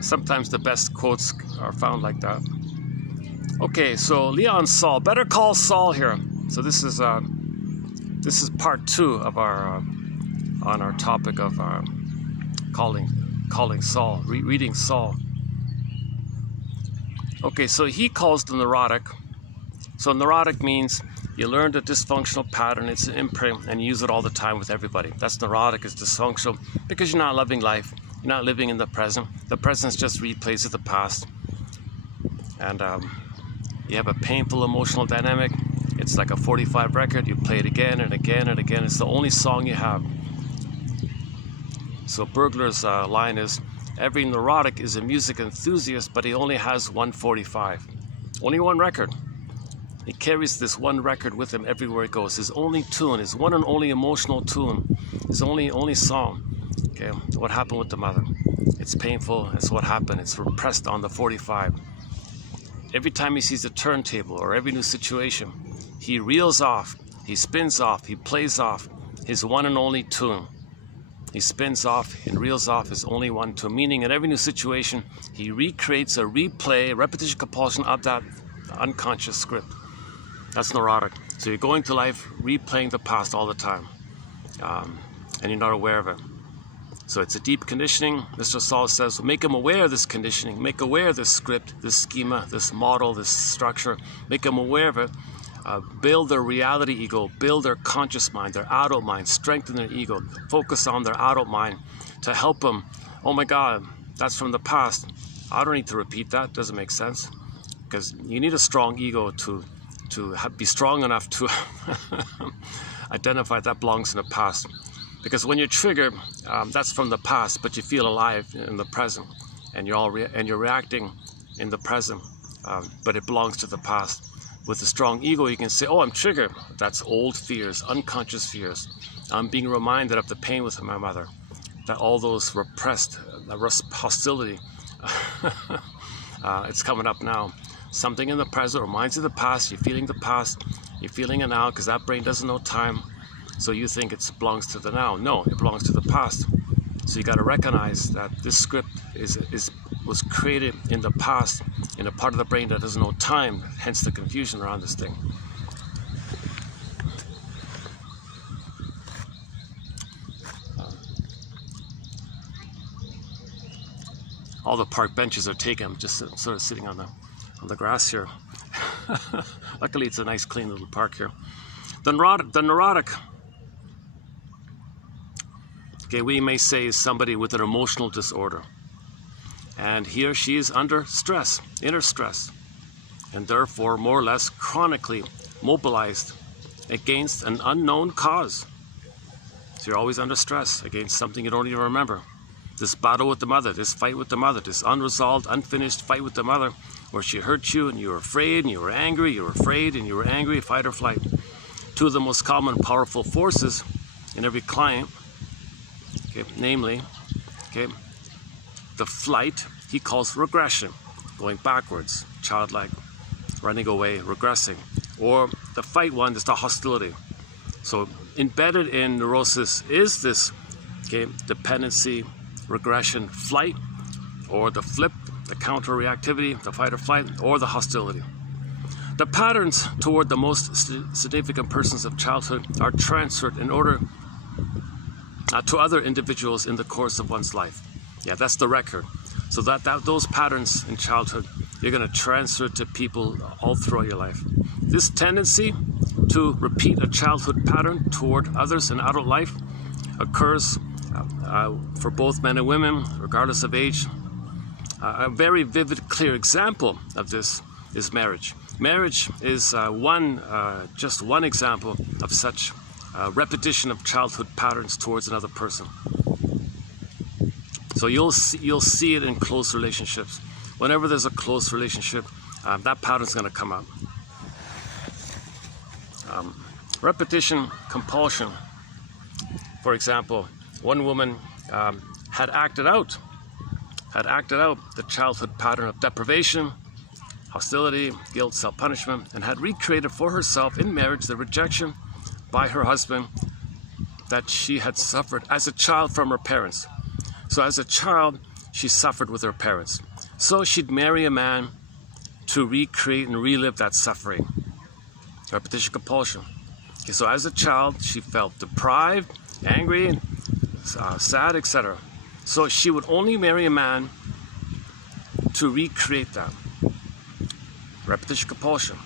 Sometimes the best quotes are found like that. Okay, so Leon Saul, Better Call Saul here. So this is part 2 of our on our topic of calling Saul, reading Saul. Okay, so he calls the neurotic. So neurotic means you learned a dysfunctional pattern, it's an imprint, and you use it all the time with everybody. That's neurotic, it's dysfunctional because you're not loving life. You're not living in the present. The present just replays of the past. And you have a painful emotional dynamic. It's like a 45 record. You play it again and again and again. It's the only song you have. So Burglar's line is, every neurotic is a music enthusiast, but he only has 145. Only one record. He carries this one record with him everywhere he goes. His only tune, his one and only emotional tune, his only song. Okay, what happened with the mother? It's painful. It's what happened. It's repressed on the 45. Every time he sees a turntable or every new situation, he reels off, he spins off, he plays off his one and only tune. He spins off and reels off his only one tune, meaning in every new situation, he recreates a replay, repetition compulsion of that unconscious script. That's neurotic. So you're going to life replaying the past all the time, and you're not aware of it. So it's a deep conditioning. Mr. Saul says, make them aware of this conditioning, make aware of this script, this schema, this model, this structure, make them aware of it. Build their reality ego, build their conscious mind, their adult mind, strengthen their ego, focus on their adult mind to help them. Oh my God, that's from the past. I don't need to repeat that, doesn't make sense. Because you need a strong ego to be strong enough to identify that belongs in the past. Because when you're triggered, that's from the past, but you feel alive in the present, and you're reacting in the present, but it belongs to the past. With a strong ego, you can say, oh, I'm triggered. That's old fears, unconscious fears. I'm being reminded of the pain with my mother, that all those repressed hostility, it's coming up now. Something in the present reminds you of the past. You're feeling the past. You're feeling it now because that brain doesn't know time. So you think it belongs to the now. No, it belongs to the past. So you got to recognize that this script was created in the past in a part of the brain that doesn't know time, hence the confusion around this thing. All the park benches are taken. I'm just sort of sitting on the grass here. Luckily, it's a nice, clean little park here. The neurotic. Okay, we may say is somebody with an emotional disorder. And he or she is under stress, inner stress, and therefore more or less chronically mobilized against an unknown cause. So you're always under stress against something you don't even remember. This battle with the mother, this fight with the mother, this unresolved, unfinished fight with the mother, where she hurt you and you were afraid and you were angry, you were afraid and you were angry, fight or flight. Two of the most common powerful forces in every client, okay, namely, okay, the flight he calls regression, going backwards, childlike, running away, regressing. Or the fight one is the hostility. So embedded in neurosis is this, okay, dependency, regression, flight, or the flip, the counter-reactivity, the fight or flight, or the hostility. The patterns toward the most significant persons of childhood are transferred in order to other individuals in the course of one's life. Yeah, that's the record. So that those patterns in childhood, you're going to transfer to people all throughout your life. This tendency to repeat a childhood pattern toward others in adult life occurs for both men and women, regardless of age. A very vivid, clear example of this is marriage. Marriage is just one example of such repetition of childhood patterns towards another person. So you'll see it in close relationships. Whenever there's a close relationship, that pattern's going to come up. Repetition, compulsion. For example, one woman had acted out the childhood pattern of deprivation, hostility, guilt, self-punishment, and had recreated for herself in marriage the rejection by her husband that she had suffered as a child from her parents. So as a child, she suffered with her parents. So she'd marry a man to recreate and relive that suffering. Repetition, compulsion. Okay, so as a child, she felt deprived, angry, sad, etc. So she would only marry a man to recreate that. Repetition, compulsion.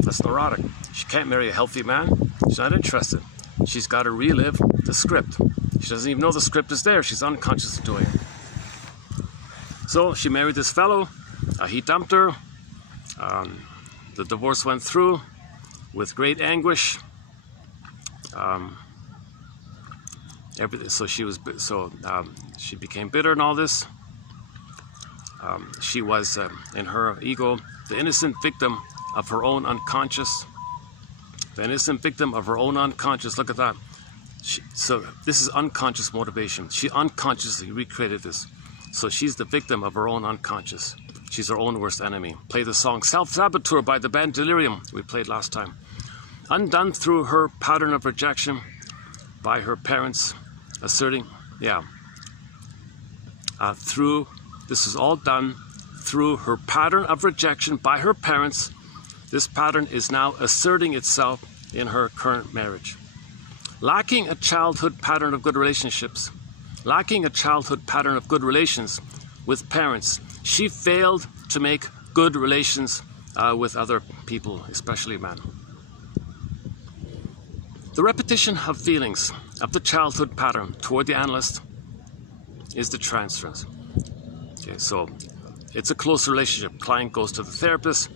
That's neurotic. She can't marry a healthy man. She's not interested. She's got to relive the script. She doesn't even know the script is there. She's unconscious of doing it. So she married this fellow. He dumped her. The divorce went through with great anguish. Everything. So she became bitter and all this. She was, in her ego, the innocent victim of her own unconscious. The innocent victim of her own unconscious. Look at that. So this is unconscious motivation. She unconsciously recreated this. So she's the victim of her own unconscious. She's her own worst enemy. Play the song Self-Saboteur by the band Delirium we played last time. Undone through her pattern of rejection by her parents, asserting, this is all done through her pattern of rejection by her parents. This pattern is now asserting itself in her current marriage. Lacking a childhood pattern of good relationships, lacking a childhood pattern of good relations with parents, she failed to make good relations with other people, especially men. The repetition of feelings of the childhood pattern toward the analyst is the transference. Okay, so it's a close relationship. Client goes to the therapist.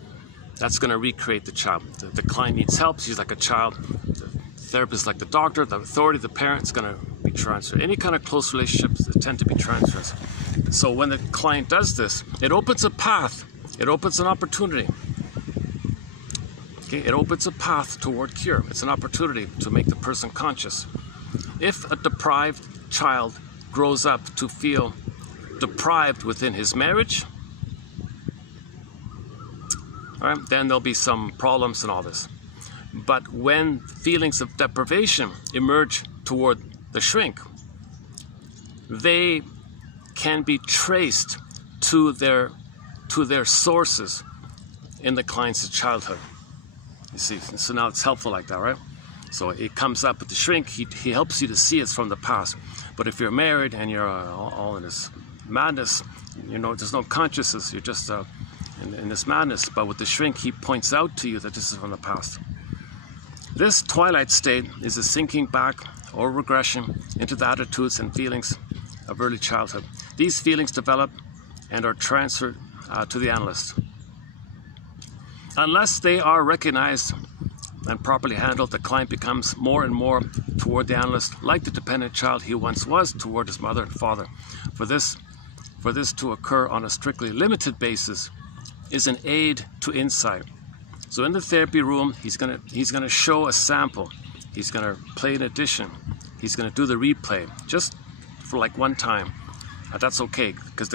That's going to recreate the child. The client needs help. She's like a child. The therapist is like the doctor, the authority, the parent is going to be transferred. Any kind of close relationships that tend to be transfers. So when the client does this, it opens a path. It opens an opportunity. Okay, it opens a path toward cure. It's an opportunity to make the person conscious. If a deprived child grows up to feel deprived within his marriage, all right, then there'll be some problems and all this. But when feelings of deprivation emerge toward the shrink, they can be traced to their sources in the client's childhood. You see, so now it's helpful like that, right? So it comes up with the shrink. He helps you to see it's from the past. But if you're married and you're all in this madness, there's no consciousness. You're just in this madness. But with the shrink, he points out to you that this is from the past. This twilight state is a sinking back or regression into the attitudes and feelings of early childhood. These feelings develop and are transferred to the analyst. Unless they are recognized and properly handled, the client becomes more and more toward the analyst like the dependent child he once was toward his mother and father. For this to occur on a strictly limited basis is an aid to insight. So in the therapy room, he's gonna show a sample. He's gonna play an addition. He's gonna do the replay just for like one time. That's okay, because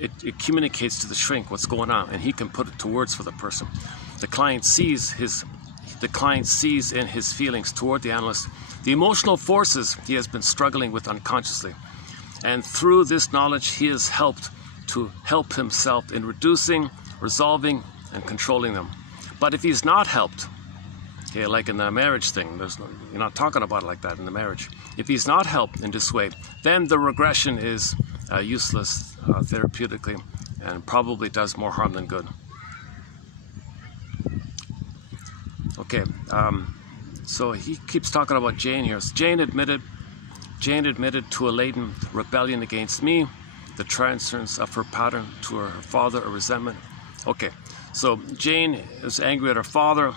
it communicates to the shrink what's going on, and he can put it to words for the person. The client sees in his feelings toward the analyst the emotional forces he has been struggling with unconsciously. And through this knowledge, he is helped to help himself in reducing, resolving, and controlling them. But if he's not helped, okay, like in the marriage thing, you're not talking about it like that in the marriage. If he's not helped in this way, then the regression is useless therapeutically and probably does more harm than good. Okay, so he keeps talking about Jane here. So Jane admitted to a latent rebellion against me, the transference of her pattern to her father, a resentment. Okay, so Jane is angry at her father,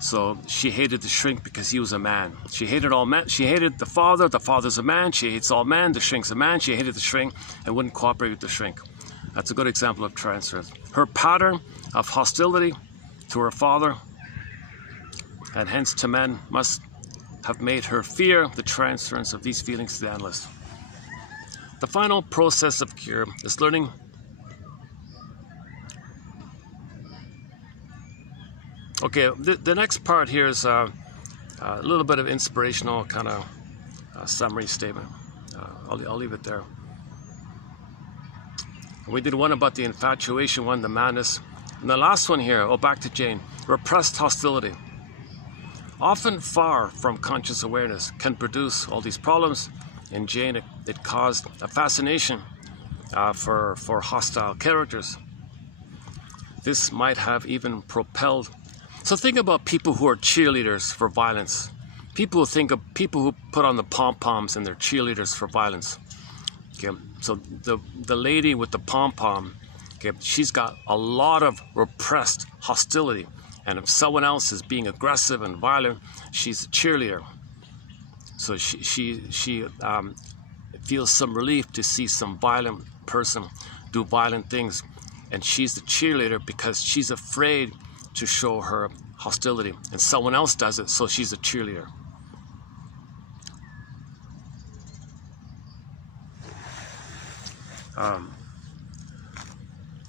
so she hated the shrink because he was a man. She hated all men. She hated the father's a man, she hates all men, the shrink's a man, she hated the shrink and wouldn't cooperate with the shrink. That's a good example of transference. Her pattern of hostility to her father and hence to men must have made her fear the transference of these feelings to the analyst. The final process of cure is learning Okay, the next part here is a little bit of inspirational kind of summary statement. I'll leave it there. We did one about the infatuation one, the madness. And the last one here, back to Jane, repressed hostility. Often far from conscious awareness can produce all these problems. In Jane, it caused a fascination for hostile characters. This might have even propelled. So think about people who are cheerleaders for violence. People who put on the pom-poms and they're cheerleaders for violence. Okay. So the lady with the pom-pom, okay, she's got a lot of repressed hostility. And if someone else is being aggressive and violent, she's a cheerleader. So she feels some relief to see some violent person do violent things. And she's the cheerleader because she's afraid to show her hostility. And someone else does it, so she's a cheerleader.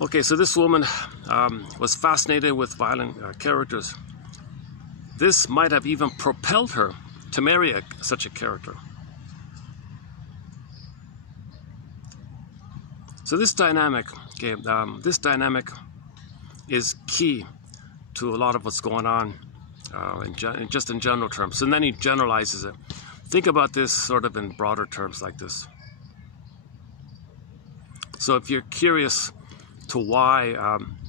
Okay, so this woman was fascinated with violent characters. This might have even propelled her to marry such a character. So this dynamic, okay, is key to a lot of what's going on just in general terms. And then he generalizes it. Think about this sort of in broader terms like this. So if you're curious to why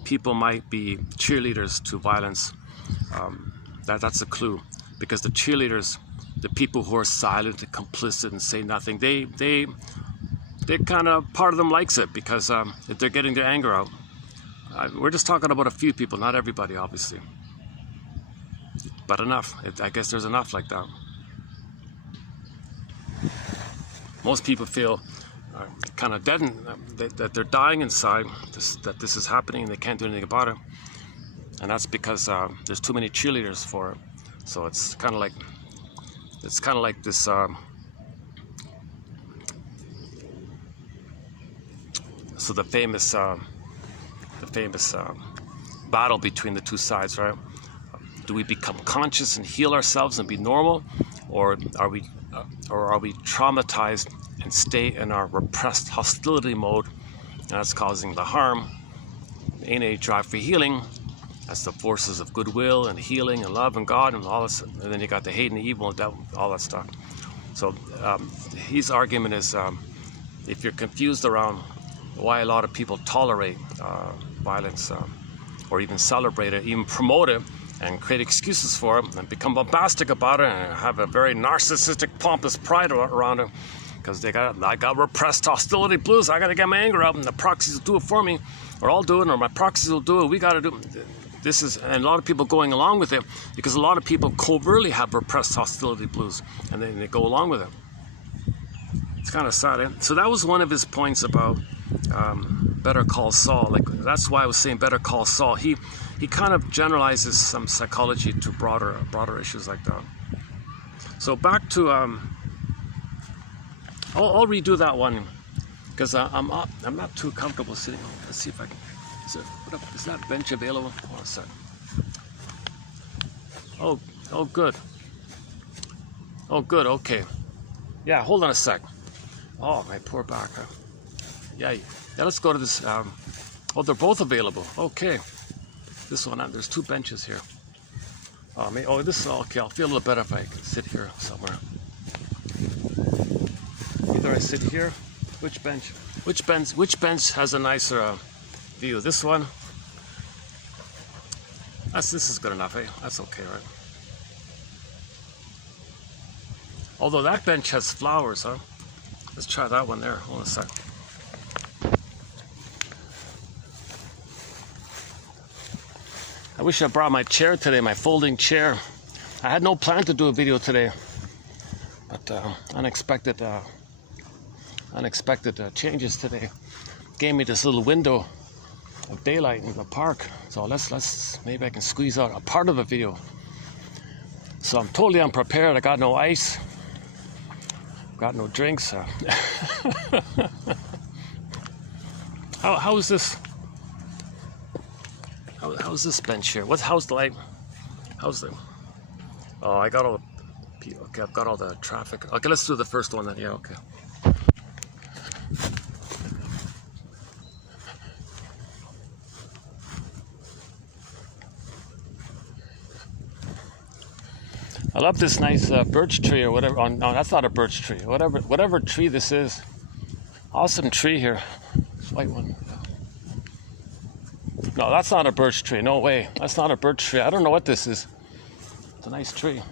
people might be cheerleaders to violence, that's a clue. Because the cheerleaders, the people who are silent and complicit and say nothing, they kind of, part of them likes it because they're getting their anger out. We're just talking about a few people, not everybody, obviously. But enough. I guess there's enough like that. Most people feel kind of deadened, that they're dying inside, that this is happening and they can't do anything about it. And that's because there's too many cheerleaders for it. So it's kind of like this so the famous battle between the two sides, right? Do we become conscious and heal ourselves and be normal, or are we traumatized and stay in our repressed hostility mode, and that's causing the harm? Ain't a drive for healing. That's the forces of goodwill and healing and love and God and all this, and then you got the hate and the evil and devil, all that stuff. So his argument is, if you're confused around why a lot of people tolerate violence or even celebrate it, even promote it, and create excuses for it, and become bombastic about it, and have a very narcissistic, pompous pride around it, because I got repressed hostility blues. I got to get my anger out, and the proxies will do it for me, or I'll do it, or my proxies will do it. We got to do this. And a lot of people going along with it, because a lot of people covertly have repressed hostility blues, and then they go along with it. It's kind of sad, eh? So that was one of his points about Better Call Saul. Like, that's why I was saying Better Call Saul. He kind of generalizes some psychology to broader issues like that. So back to I'll redo that one because I'm not too comfortable sitting. Let's see if I can. Is that bench available? Hold on a sec. Oh good. Oh good. Okay. Yeah. Hold on a sec. Oh, my poor back. Huh? Yeah. Let's go to this. Oh, they're both available. Okay. This one. There's two benches here. Oh, this is okay. I'll feel a little better if I can sit here somewhere. Either I sit here. Which bench? Which bench has a nicer view? This one. This is good enough, eh? That's okay, right? Although that bench has flowers, huh? Let's try that one there. Hold on a sec. I wish I brought my chair today, my folding chair. I had no plan to do a video today, but unexpected changes today gave me this little window of daylight in the park. So let's maybe I can squeeze out a part of the video. So I'm totally unprepared. I got no ice, got no drinks. How is this? How's this bench here? How's the light? How's the? Oh, I got all the. Okay, I've got all the traffic. Okay, let's do the first one then. Yeah, okay. I love this nice birch tree or whatever. Oh, no, that's not a birch tree. Whatever tree this is. Awesome tree here. White one. No, that's not a birch tree. No way. That's not a birch tree. I don't know what this is. It's a nice tree.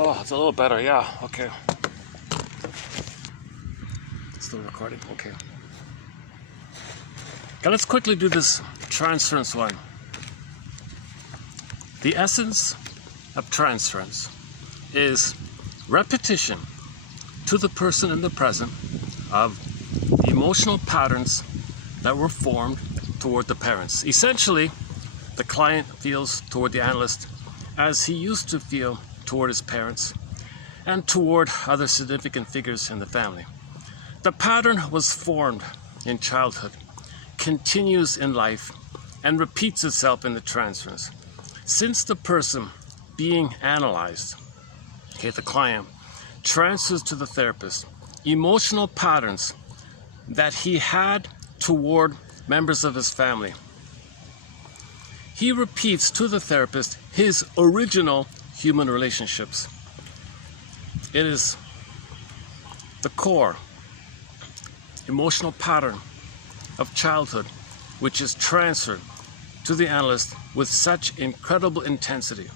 Oh, it's a little better, yeah, okay. Still recording, okay. Okay, let's quickly do this transference one. The essence of transference is repetition to the person in the present of the emotional patterns that were formed toward the parents. Essentially, the client feels toward the analyst as he used to feel toward his parents and toward other significant figures in the family. The pattern was formed in childhood, continues in life, and repeats itself in the transference. Since the person being analyzed, okay, the client, transfers to the therapist emotional patterns that he had toward members of his family, he repeats to the therapist his original human relationships. It is the core emotional pattern of childhood which is transferred to the analyst with such incredible intensity.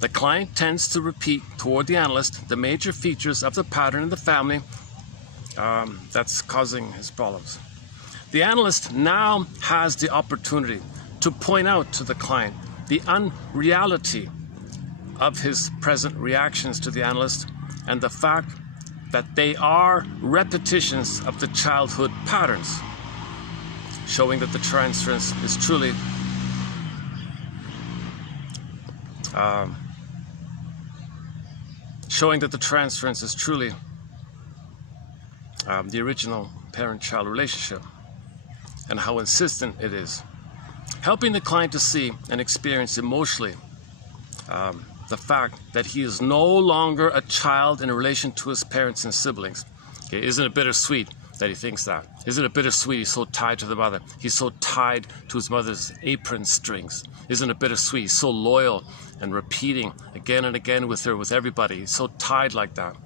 The client tends to repeat toward the analyst the major features of the pattern in the family that's causing his problems. The analyst now has the opportunity to point out to the client the unreality of his present reactions to the analyst and the fact that they are repetitions of the childhood patterns, showing that the transference is truly the original parent-child relationship and how insistent it is. Helping the client to see and experience emotionally the fact that he is no longer a child in relation to his parents and siblings. Okay, isn't it bittersweet that he thinks that? Isn't it bittersweet he's so tied to the mother? He's so tied to his mother's apron strings. Isn't it bittersweet? He's so loyal and repeating again and again with her, with everybody. He's so tied like that.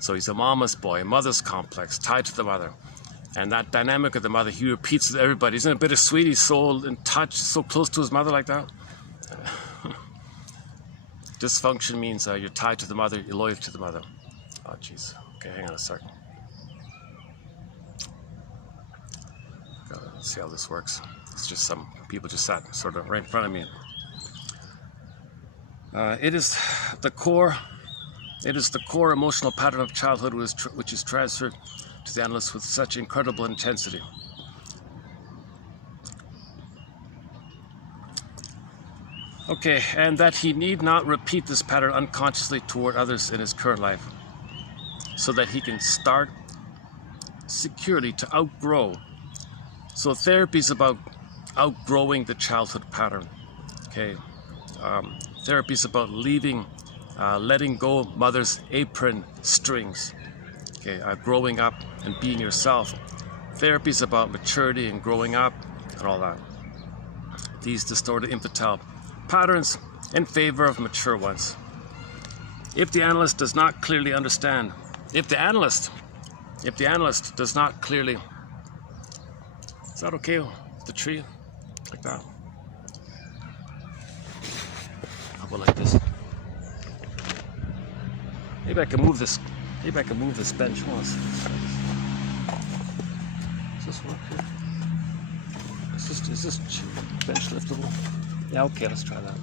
So he's a mama's boy, a mother's complex, tied to the mother. And that dynamic of the mother, he repeats with everybody. Isn't it bittersweet? He's so in touch, so close to his mother like that. Dysfunction means you're tied to the mother, you're loyal to the mother. Oh, jeez. Okay, hang on a second. Let's see how this works. It's just some people just sat sort of right in front of me. It is the core emotional pattern of childhood which is transferred to the analyst with such incredible intensity. Okay, and that he need not repeat this pattern unconsciously toward others in his current life, so that he can start securely to outgrow. So therapy is about outgrowing the childhood pattern. Okay, therapy is about letting go of mother's apron strings. Okay, growing up and being yourself. Therapy is about maturity and growing up and all that. These distorted infantile patterns in favor of mature ones. If the analyst does not clearly understand, if the analyst does not clearly, is that okay with the tree like that? How about like this? Maybe I can move this. Maybe I can move this bench once. Does this work here? Is this bench liftable? Yeah, okay, let's try that.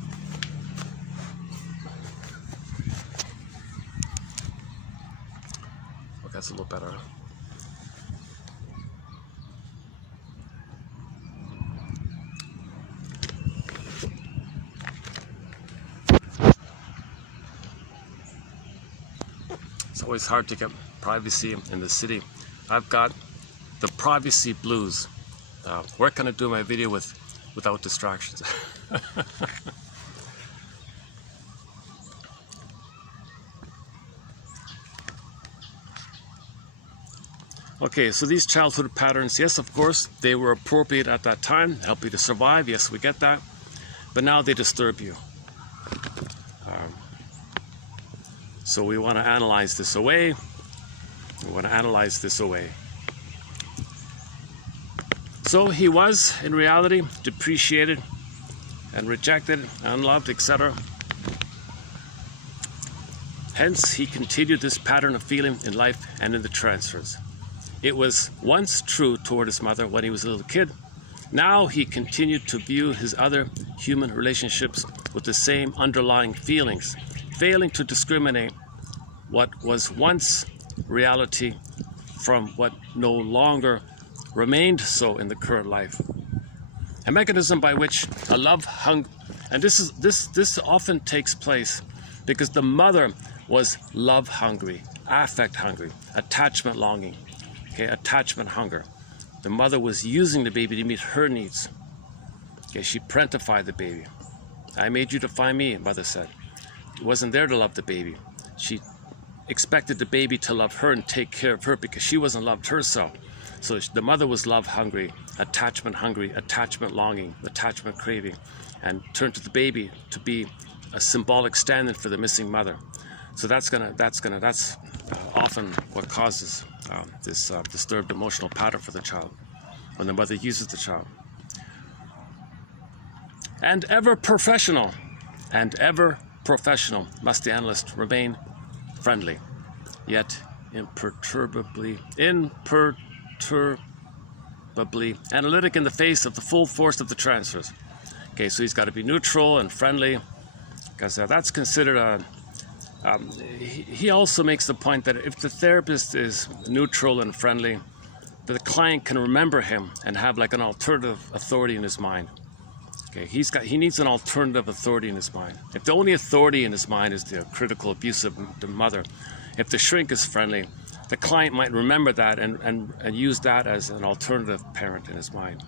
Okay, that's a little better. It's always hard to get privacy in the city. I've got the privacy blues. Where can I do my video without distractions? Okay, so these childhood patterns, yes, of course, they were appropriate at that time, help you to survive, yes, we get that, but now they disturb you. So we want to analyze this away. So he was, in reality, depreciated and rejected, unloved, etc. Hence, he continued this pattern of feeling in life and in the transfers. It was once true toward his mother when he was a little kid. Now he continued to view his other human relationships with the same underlying feelings, failing to discriminate what was once reality from what no longer remained so in the current life. A mechanism by which a love hunger, and this often takes place because the mother was love hungry, affect hungry, attachment longing, okay, attachment hunger. The mother was using the baby to meet her needs. Okay, she parentified the baby. I made you to find me, mother said. She wasn't there to love the baby. She expected the baby to love her and take care of her because she wasn't loved herself. So the mother was love hungry, attachment longing, attachment craving, and turned to the baby to be a symbolic stand-in for the missing mother. So that's often what causes this disturbed emotional pattern for the child when the mother uses the child. And ever professional must the analyst remain friendly, yet imperturbably analytic in the face of the full force of the transfers. Okay, so he's got to be neutral and friendly, because that's considered he also makes the point that if the therapist is neutral and friendly, the client can remember him and have like an alternative authority in his mind. Okay, he needs an alternative authority in his mind. If the only authority in his mind is the critical, abusive the mother, if the shrink is friendly, the client might remember that and use that as an alternative parent in his mind.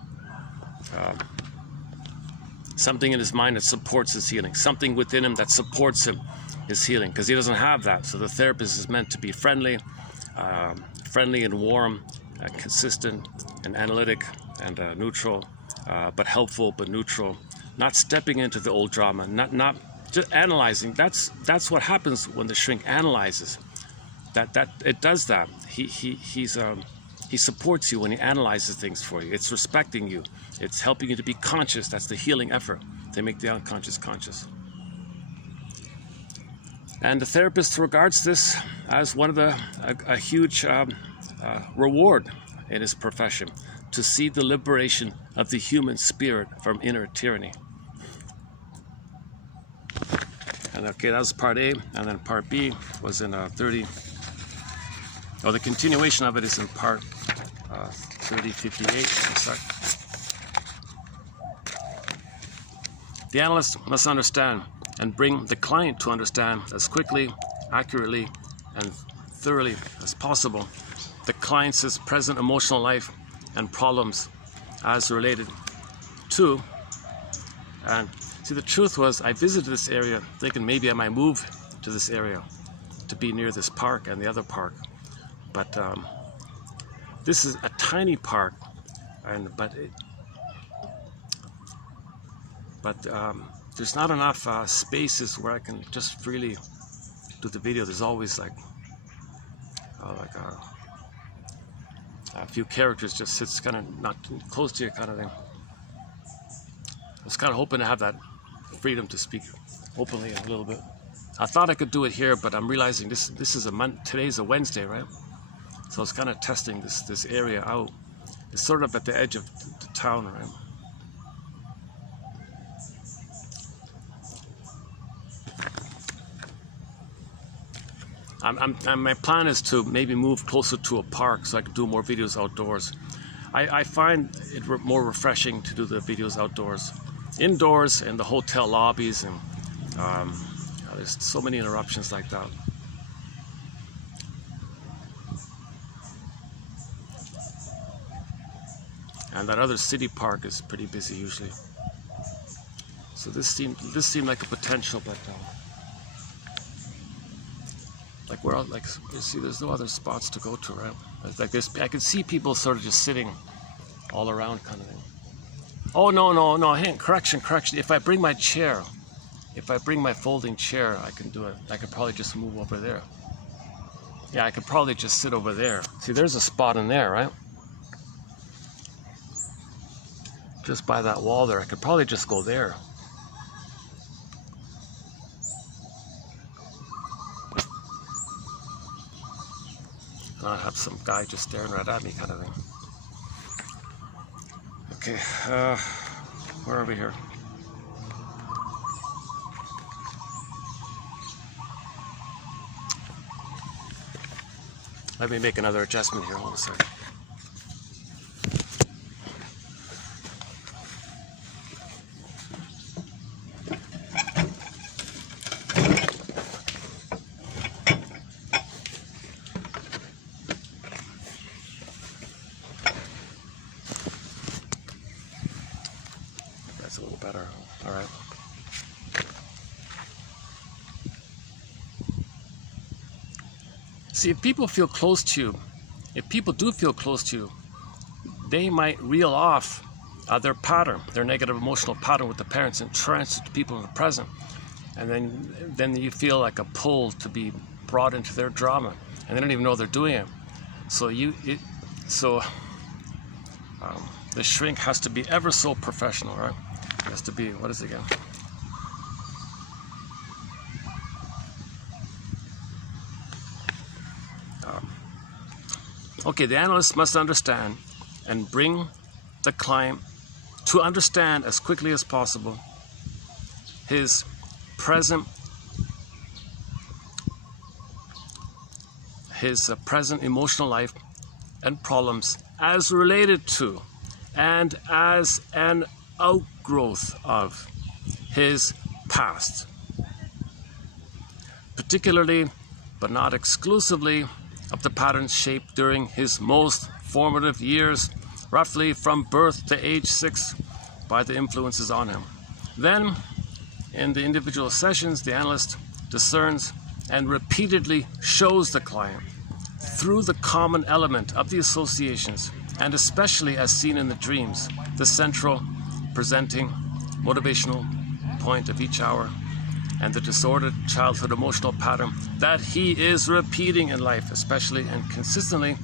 Something in his mind that supports his healing, something within him that supports him, his healing, because he doesn't have that. So the therapist is meant to be friendly and warm, consistent and analytic and neutral, but helpful but neutral, not stepping into the old drama, not just analyzing. That's what happens when the shrink analyzes. That it does that. He supports you when he analyzes things for you. It's respecting you. It's helping you to be conscious. That's the healing effort. They make the unconscious conscious. And the therapist regards this as one of a huge reward in his profession, to see the liberation of the human spirit from inner tyranny. And okay, that was part A, and then part B was in 30. Oh, the continuation of it is in part 3058. Sorry. The analyst must understand and bring the client to understand as quickly, accurately, and thoroughly as possible the client's present emotional life and problems as related to. And see, the truth was, I visited this area thinking maybe I might move to this area to be near this park and the other park. But this is a tiny park, but there's not enough spaces where I can just freely do the video. There's always like a few characters just sits kind of not too close to you kind of thing. I was kind of hoping to have that freedom to speak openly a little bit. I thought I could do it here, but I'm realizing this is today's a Wednesday, right? So I was kind of testing this area out. It's sort of at the edge of the town, right? My plan is to maybe move closer to a park so I can do more videos outdoors. I find it more refreshing to do the videos outdoors. Indoors, in the hotel lobbies, and there's so many interruptions like that. And that other city park is pretty busy usually. So this seemed like a potential, but like where like you see, there's no other spots to go to, right? Like this, I can see people sort of just sitting all around, kind of thing. Oh no! Hey, correction! If I bring my chair, if I bring my folding chair, I can do it. I could probably just move over there. Yeah, I could probably just sit over there. See, there's a spot in there, right? Just by that wall there, I could probably just go there. not have some guy just staring right at me kind of thing. Okay, where are we here? Let me make another adjustment here. Hold on a second. That's a little better. All right. See, if people feel close to you, if people do feel close to you, they might reel off their pattern, their negative emotional pattern with the parents, and transfer to people in the present. And then you feel like a pull to be brought into their drama, and they don't even know they're doing it. So the shrink has to be ever so professional, right? It has to be, what is it again? Okay, the analyst must understand and bring the client to understand as quickly as possible his present emotional life and problems as related to and as an outgrowth of his past, particularly but not exclusively of the patterns shaped during his most formative years, roughly from birth to age 6, by the influences on him. Then, in the individual sessions, the analyst discerns and repeatedly shows the client through the common element of the associations, and especially as seen in the dreams, the central presenting motivational point of each hour, and the disordered childhood emotional pattern that he is repeating in life, especially and consistently,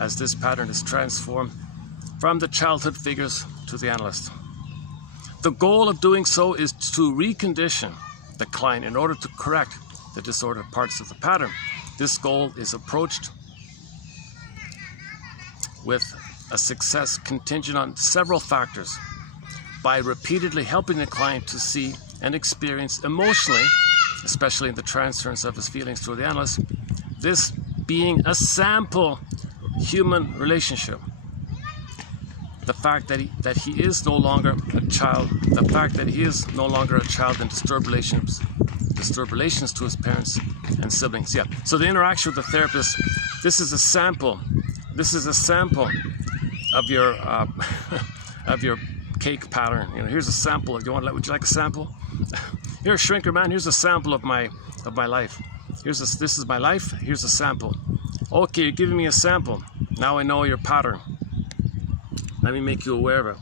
as this pattern is transformed from the childhood figures to the analyst. The goal of doing so is to recondition the client in order to correct the disordered parts of the pattern. This goal is approached with a success contingent on several factors. By repeatedly helping the client to see and experience emotionally, especially in the transference of his feelings to the analyst, this being a sample human relationship. The fact that he is no longer a child, the fact that he is no longer a child in disturbed relations to his parents and siblings. Yeah. So the interaction with the therapist, this is a sample. This is a sample of your of your cake pattern. You know, here's a sample. Would you like a sample? Here, shrinker man. Here's a sample of my life. This is my life. Here's a sample. Okay, you're giving me a sample. Now I know your pattern. Let me make you aware of it.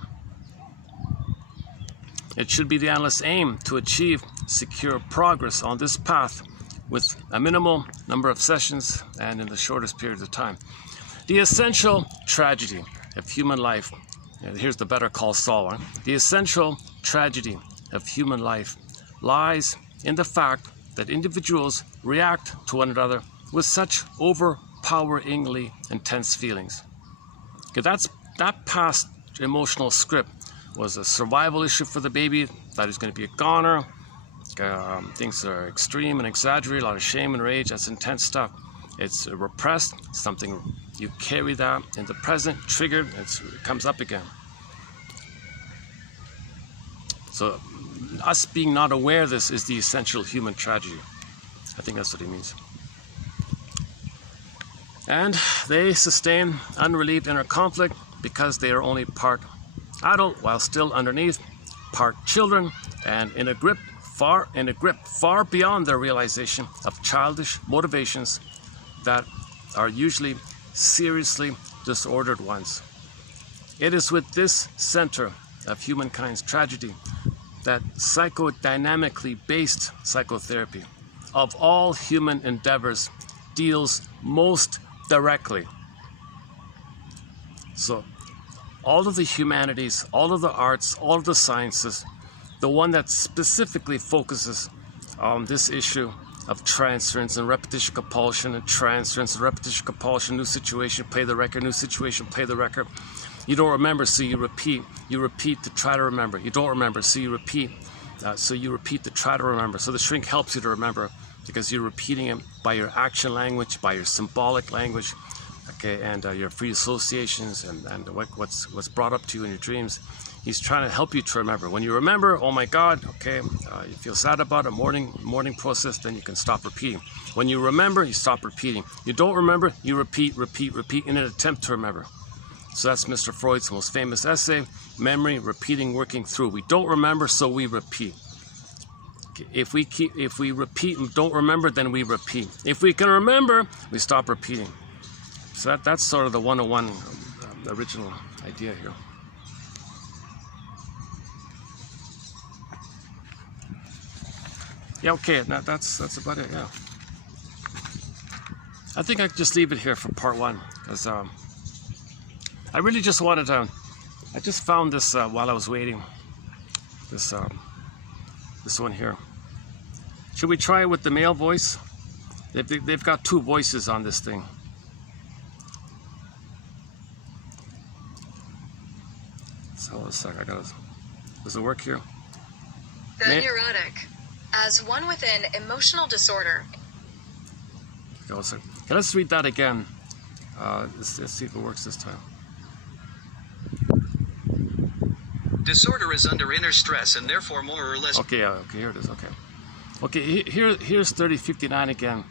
It should be the analyst's aim to achieve secure progress on this path with a minimal number of sessions and in the shortest periods of time. The essential tragedy of human life. Here's the Better Call Saul one. The essential tragedy of human life lies in the fact that individuals react to one another with such overpoweringly intense feelings. Okay, that past emotional script was a survival issue for the baby, that he's going to be a goner, things are extreme and exaggerated, a lot of shame and rage, that's intense stuff. It's repressed, something you carry that in the present, triggered, it comes up again. So us being not aware of this is the essential human tragedy. I think that's what he means. And they sustain unrelieved inner conflict because they are only part adult while still underneath part children, and in a grip far beyond their realization of childish motivations that are usually seriously disordered ones. It is with this center of humankind's tragedy that psychodynamically based psychotherapy of all human endeavors deals most directly. So all of the humanities, all of the arts, all of the sciences, the one that specifically focuses on this issue of transference and repetition compulsion and transference and repetition compulsion. New situation, play the record. New situation, play the record. You don't remember, so you repeat. You repeat to try to remember. You don't remember, so you repeat. So you repeat to try to remember. So the shrink helps you to remember because you're repeating it by your action language, by your symbolic language, okay, and your free associations and what's brought up to you in your dreams. He's trying to help you to remember. When you remember, oh my God, okay, you feel sad about a mourning process, then you can stop repeating. When you remember, you stop repeating. You don't remember, you repeat in an attempt to remember. So that's Mr. Freud's most famous essay, memory, repeating, working through. We don't remember, so we repeat. Okay, if we repeat and don't remember, then we repeat. If we can remember, we stop repeating. So that's sort of the 101 original idea here. Yeah, okay, that's about it, yeah. I think I could just leave it here for part one, because I really just wanted to, I just found this while I was waiting, this one here. Should we try it with the male voice? They've got two voices on this thing. So a sec, does it work here? The neurotic, as one with an emotional disorder. Okay, let's read that again. Let's see if it works this time. Disorder is under inner stress and therefore more or less... Okay, okay, here it is, okay. Okay, here's 3059 again,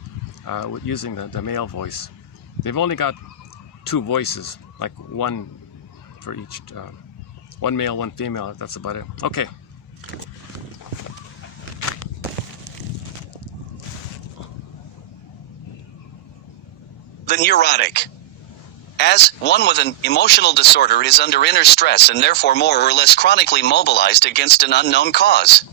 using the male voice. They've only got two voices, like one for each, one male, one female, that's about it. Okay. The neurotic. As one with an emotional disorder is under inner stress and therefore more or less chronically mobilized against an unknown cause.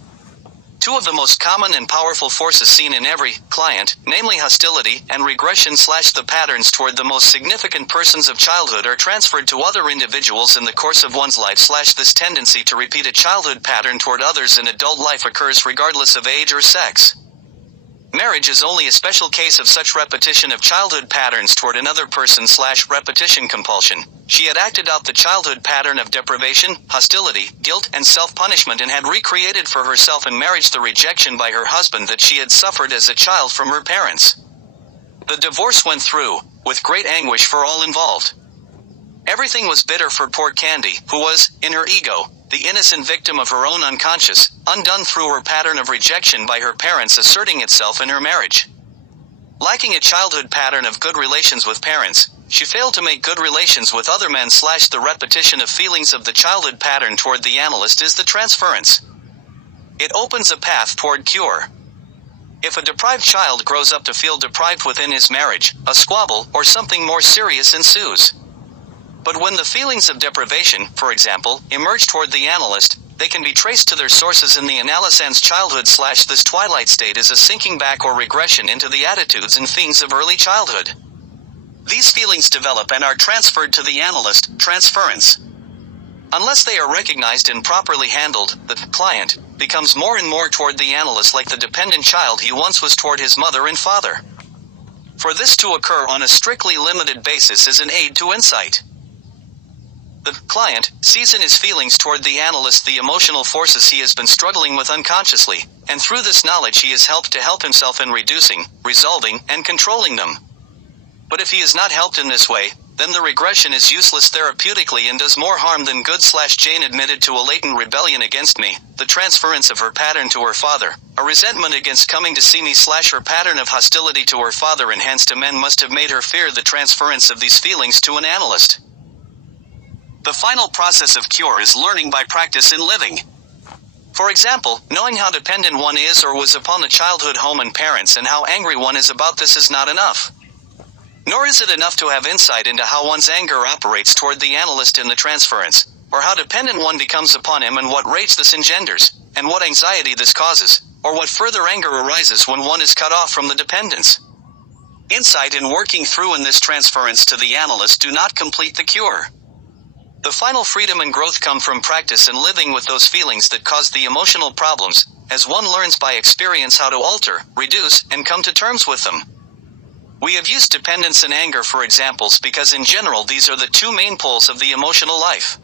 Two of the most common and powerful forces seen in every client, namely hostility and regression / the patterns toward the most significant persons of childhood, are transferred to other individuals in the course of one's life / this tendency to repeat a childhood pattern toward others in adult life occurs regardless of age or sex. Marriage is only a special case of such repetition of childhood patterns toward another person / repetition compulsion. She had acted out the childhood pattern of deprivation, hostility, guilt, and self-punishment and had recreated for herself in marriage the rejection by her husband that she had suffered as a child from her parents. The divorce went through, with great anguish for all involved. Everything was bitter for poor Candy, who was, in her ego, the innocent victim of her own unconscious, undone through her pattern of rejection by her parents asserting itself in her marriage. Lacking a childhood pattern of good relations with parents, she failed to make good relations with other men / the repetition of feelings of the childhood pattern toward the analyst is the transference. It opens a path toward cure. If a deprived child grows up to feel deprived within his marriage, a squabble or something more serious ensues. But when the feelings of deprivation, for example, emerge toward the analyst, they can be traced to their sources in the analysand's childhood / this twilight state is a sinking back or regression into the attitudes and feelings of early childhood. These feelings develop and are transferred to the analyst, transference. Unless they are recognized and properly handled, the client becomes more and more toward the analyst like the dependent child he once was toward his mother and father. For this to occur on a strictly limited basis is an aid to insight. The client sees in his feelings toward the analyst the emotional forces he has been struggling with unconsciously, and through this knowledge he is helped to help himself in reducing, resolving, and controlling them. But if he is not helped in this way, then the regression is useless therapeutically and does more harm than good. Jane admitted to a latent rebellion against me, the transference of her pattern to her father, a resentment against coming to see me / her pattern of hostility to her father and hence to men must have made her fear the transference of these feelings to an analyst. The final process of cure is learning by practice in living. For example, knowing how dependent one is or was upon the childhood home and parents and how angry one is about this is not enough. Nor is it enough to have insight into how one's anger operates toward the analyst in the transference, or how dependent one becomes upon him and what rage this engenders, and what anxiety this causes, or what further anger arises when one is cut off from the dependence. Insight and working through in this transference to the analyst do not complete the cure. The final freedom and growth come from practice and living with those feelings that cause the emotional problems, as one learns by experience how to alter, reduce, and come to terms with them. We have used dependence and anger for examples because in general these are the two main poles of the emotional life.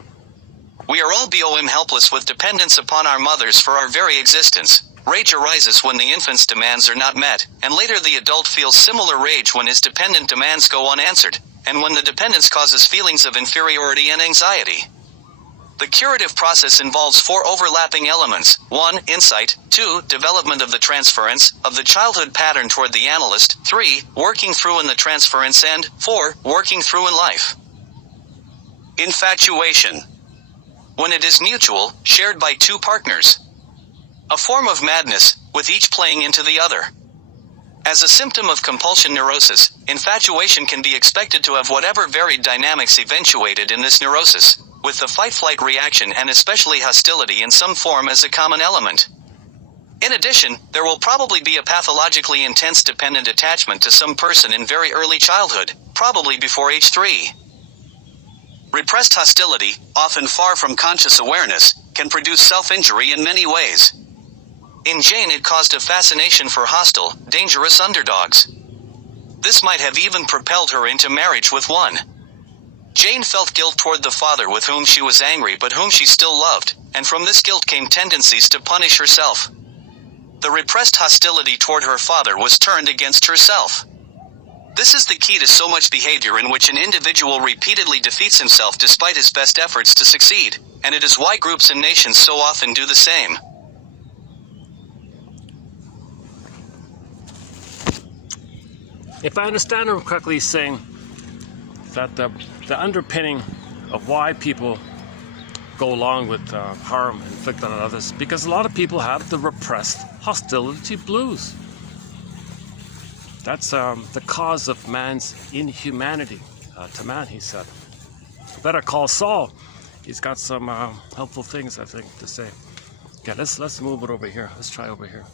We are all helpless with dependence upon our mothers for our very existence. Rage arises when the infant's demands are not met, and later the adult feels similar rage when his dependent demands go unanswered, and when the dependence causes feelings of inferiority and anxiety. The curative process involves 4 overlapping elements: 1. Insight, 2. Development of the transference of the childhood pattern toward the analyst, 3. Working through in the transference, and 4. Working through in life. Infatuation. When it is mutual, shared by 2 partners. A form of madness, with each playing into the other. As a symptom of compulsion neurosis, infatuation can be expected to have whatever varied dynamics eventuated in this neurosis, with the fight-flight reaction and especially hostility in some form as a common element. In addition, there will probably be a pathologically intense dependent attachment to some person in very early childhood, probably before age 3. Repressed hostility, often far from conscious awareness, can produce self-injury in many ways. In Jane, it caused a fascination for hostile, dangerous underdogs. This might have even propelled her into marriage with one. Jane felt guilt toward the father with whom she was angry but whom she still loved, and from this guilt came tendencies to punish herself. The repressed hostility toward her father was turned against herself. This is the key to so much behavior in which an individual repeatedly defeats himself despite his best efforts to succeed, and it is why groups and nations so often do the same. If I understand him correctly, he's saying that the underpinning of why people go along with harm inflicted on others, because a lot of people have the repressed hostility blues. That's the cause of man's inhumanity to man, he said. Better call Saul. He's got some helpful things, I think, to say. Okay, let's move it over here. Let's try over here.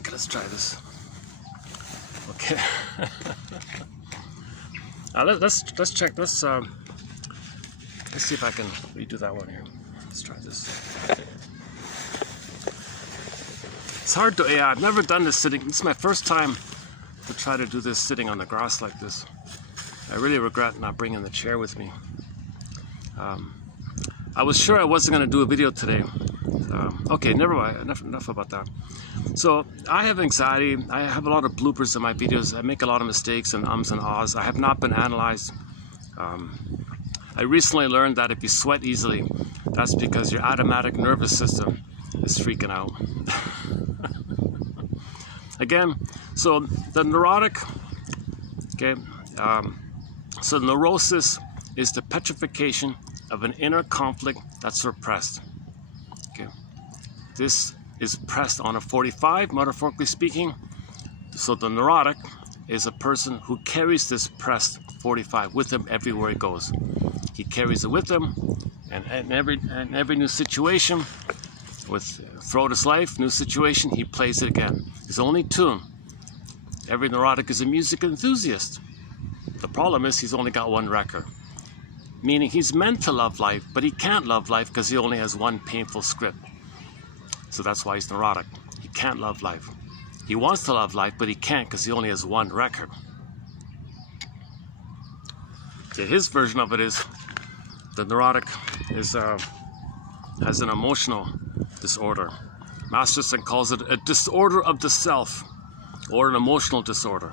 Okay, let's try this. Okay. Let's check this. Let's see if I can redo that one here. Let's try this. It's hard to. Yeah, I've never done this sitting. This is my first time to try to do this sitting on the grass like this. I really regret not bringing the chair with me. I was sure I wasn't going to do a video today. Okay, never mind. Enough about that. So I have anxiety. I have a lot of bloopers in my videos. I make a lot of mistakes and ums and ahs. I have not been analyzed. I recently learned that if you sweat easily, that's because your automatic nervous system is freaking out. Again, so the neurotic, okay, so neurosis is the petrification of an inner conflict that's repressed. Okay, this is pressed on a 45, metaphorically speaking. So the neurotic is a person who carries this pressed 45 with him everywhere he goes. He carries it with him, and every new situation, throughout his life, new situation, he plays it again. His only tune. Every neurotic is a music enthusiast. The problem is he's only got one record. Meaning he's meant to love life, but he can't love life because he only has one painful script. So that's why he's neurotic. He can't love life. He wants to love life, but he can't because he only has one record. So his version of it is the neurotic has an emotional disorder. Masterson calls it a disorder of the self, or an emotional disorder.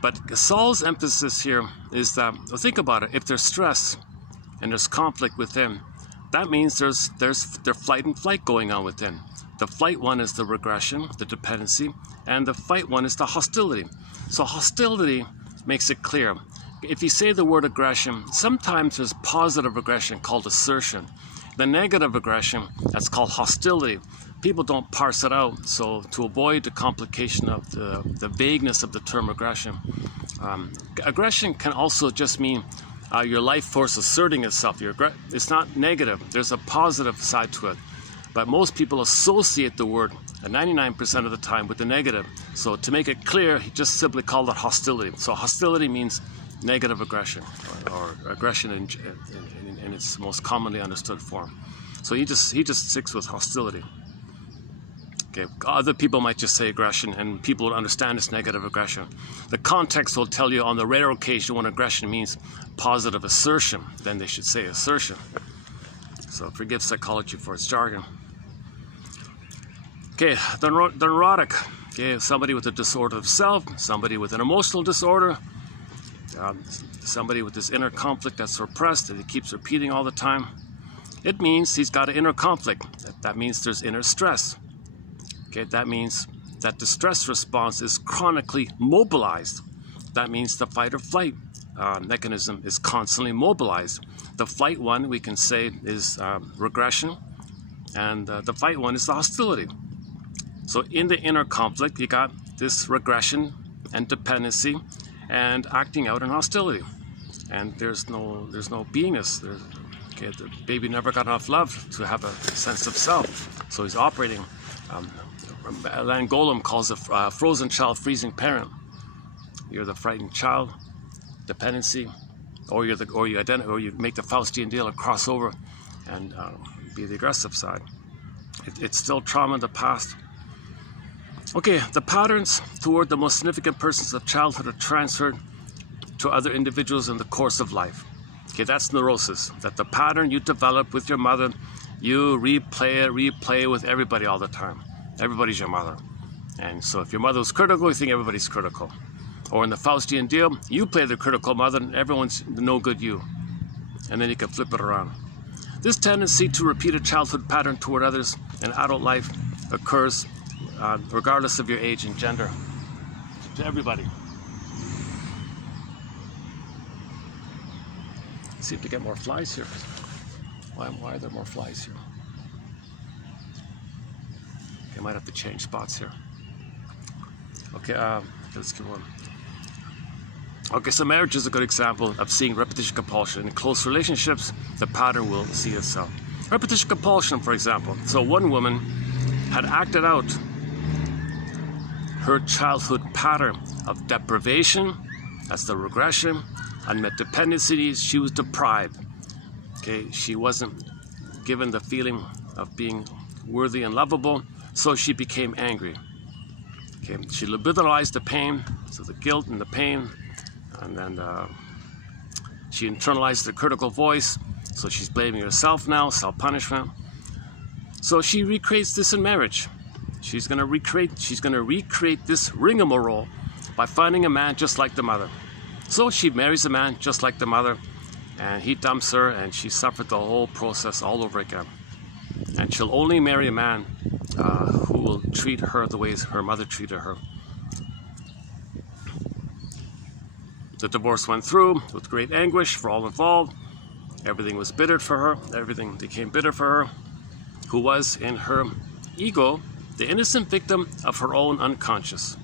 But Saul's emphasis here is that, well, think about it, if there's stress and there's conflict within, that means there's flight and flight going on within. The flight one is the regression, the dependency, and the fight one is the hostility. So hostility makes it clear. If you say the word aggression, sometimes there's positive aggression called assertion. The negative aggression, that's called hostility. People don't parse it out, so to avoid the complication of the vagueness of the term aggression, aggression can also just mean your life force asserting itself. It's not negative, there's a positive side to it. But most people associate the word 99% of the time with the negative. So to make it clear, he just simply called it hostility. So hostility means negative aggression, or aggression in its most commonly understood form. So he just sticks with hostility. Okay, other people might just say aggression, and people would understand it's negative aggression. The context will tell you on the rare occasion when aggression means positive assertion, then they should say assertion. So forgive psychology for its jargon. Okay, the neurotic. Okay, somebody with a disorder of self, somebody with an emotional disorder, somebody with this inner conflict that's repressed that he keeps repeating all the time. It means he's got an inner conflict. That means there's inner stress. Okay, that means that the stress response is chronically mobilized. That means the fight or flight mechanism is constantly mobilized. The flight one, we can say, is regression, and the fight one is the hostility. So in the inner conflict, you got this regression and dependency and acting out in hostility. And there's no beingness. Okay, the baby never got enough love to have a sense of self. So he's operating. Alan Golem calls a frozen child freezing parent. You're the frightened child, dependency, or you make the Faustian deal and cross over and be the aggressive side. It's still trauma in the past. Okay, the patterns toward the most significant persons of childhood are transferred to other individuals in the course of life. Okay, that's neurosis. That the pattern you develop with your mother, you replay with everybody all the time. Everybody's your mother. And so if your mother was critical, you think everybody's critical. Or in the Faustian deal, you play the critical mother and everyone's no good you. And then you can flip it around. This tendency to repeat a childhood pattern toward others in adult life occurs regardless of your age and gender, to everybody. Let's see if we get more flies here. Why are there more flies here? Okay, I might have to change spots here. Okay, let's go on. Okay, so marriage is a good example of seeing repetition compulsion. In close relationships, the pattern will see itself. Repetition compulsion, for example. So one woman had acted out her childhood pattern of deprivation, that's the regression, unmet dependencies. She was deprived. Okay, she wasn't given the feeling of being worthy and lovable, so she became angry. Okay, she libidinalized the pain, so the guilt and the pain, and then she internalized the critical voice, so she's blaming herself now, self-punishment. So she recreates this in marriage. She's gonna recreate this rigmarole by finding a man just like the mother. So she marries a man just like the mother, and he dumps her, and she suffered the whole process all over again. And she'll only marry a man who will treat her the ways her mother treated her. The divorce went through with great anguish for all involved. Everything was bitter for her. Everything became bitter for her, who was, in her ego, the innocent victim of her own unconscious.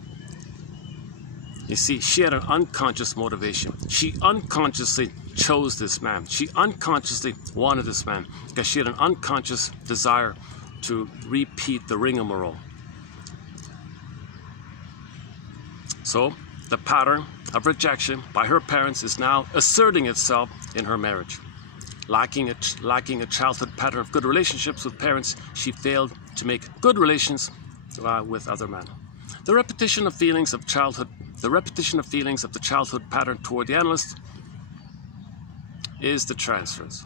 You see, she had an unconscious motivation. She unconsciously chose this man. She unconsciously wanted this man because she had an unconscious desire to repeat the rigmarole. So the pattern of rejection by her parents is now asserting itself in her marriage. Lacking a childhood pattern of good relationships with parents, she failed to make good relations with other men. The repetition of feelings of the childhood pattern toward the analyst is the transference.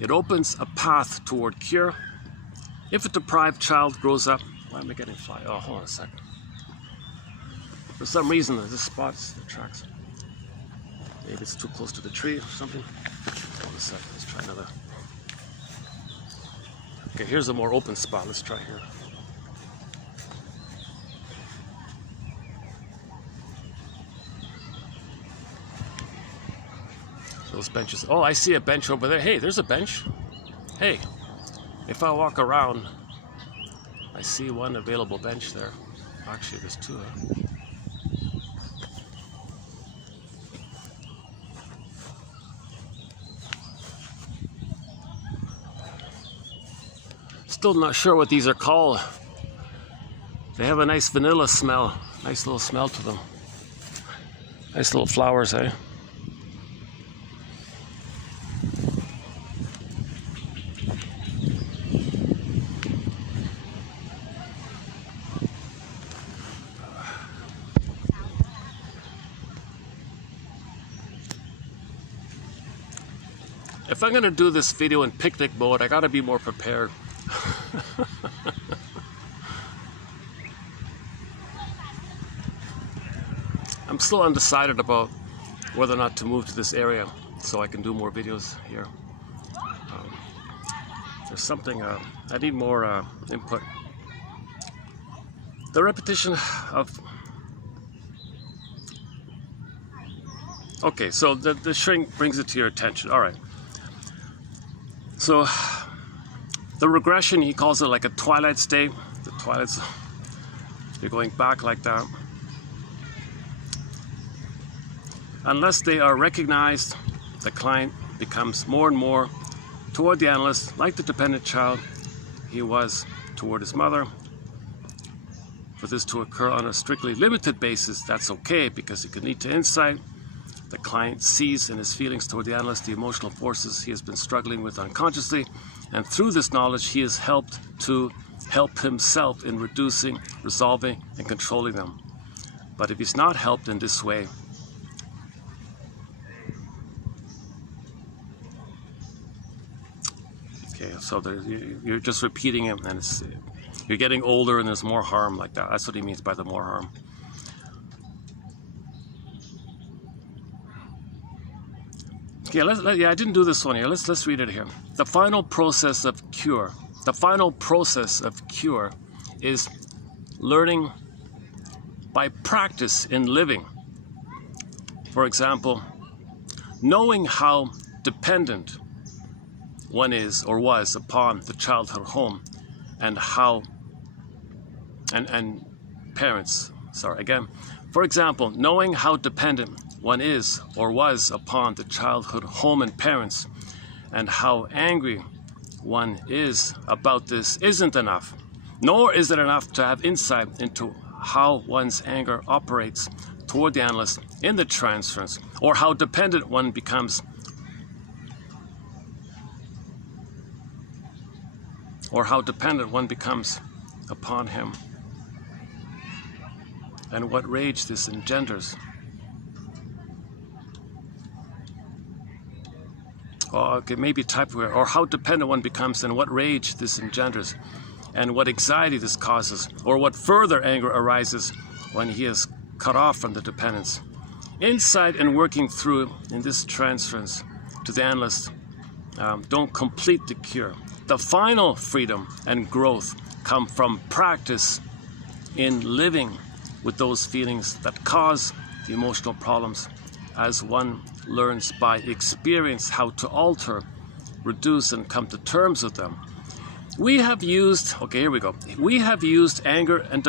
It opens a path toward cure. If a deprived child grows up, why am I getting fly? Oh, hold on a second. For some reason, this spot's the tracks. Maybe it's too close to the tree or something. Hold on a second. Let's try another. Okay, here's a more open spot. Let's try here. Those benches. Oh, I see a bench over there. Hey, there's a bench. Hey, if I walk around, I see one available bench there. Actually, there's two. Still not sure what these are called. They have a nice vanilla smell. Nice little smell to them. Nice little flowers, eh? If I'm gonna do this video in picnic mode, I gotta be more prepared. I'm still undecided about whether or not to move to this area so I can do more videos here. There's something, I need more input. The repetition of... Okay, so the shrink brings it to your attention. All right. So the regression, he calls it like a twilight state. The twilight's, you're going back like that. Unless they are recognized, the client becomes more and more toward the analyst, like the dependent child he was toward his mother. For this to occur on a strictly limited basis, that's okay, because it can lead to insight. The client sees in his feelings toward the analyst the emotional forces he has been struggling with unconsciously, and through this knowledge he is helped to help himself in reducing, resolving, and controlling them. But if he's not helped in this way, okay, so you're just repeating it, and you're getting older and there's more harm like that. That's what he means by the more harm. Yeah, I didn't do this one here. Let's read it here. The final process of cure. The final process of cure is learning by practice in living. For example, knowing how dependent one is or was upon the childhood home, and how and parents. Sorry, again. For example, knowing how dependent one is or was upon the childhood home and parents, and how angry one is about this isn't enough. Nor is it enough to have insight into how one's anger operates toward the analyst in the transference, or how dependent one becomes, upon him, and what rage this engenders. Okay, maybe type where, or how dependent one becomes and what rage this engenders, and what anxiety this causes, or what further anger arises when he is cut off from the dependence. Insight and working through in this transference to the analyst don't complete the cure. The final freedom and growth come from practice in living with those feelings that cause the emotional problems, as one learns by experience how to alter, reduce, and come to terms with them. We have used, okay, here we go. We have used anger and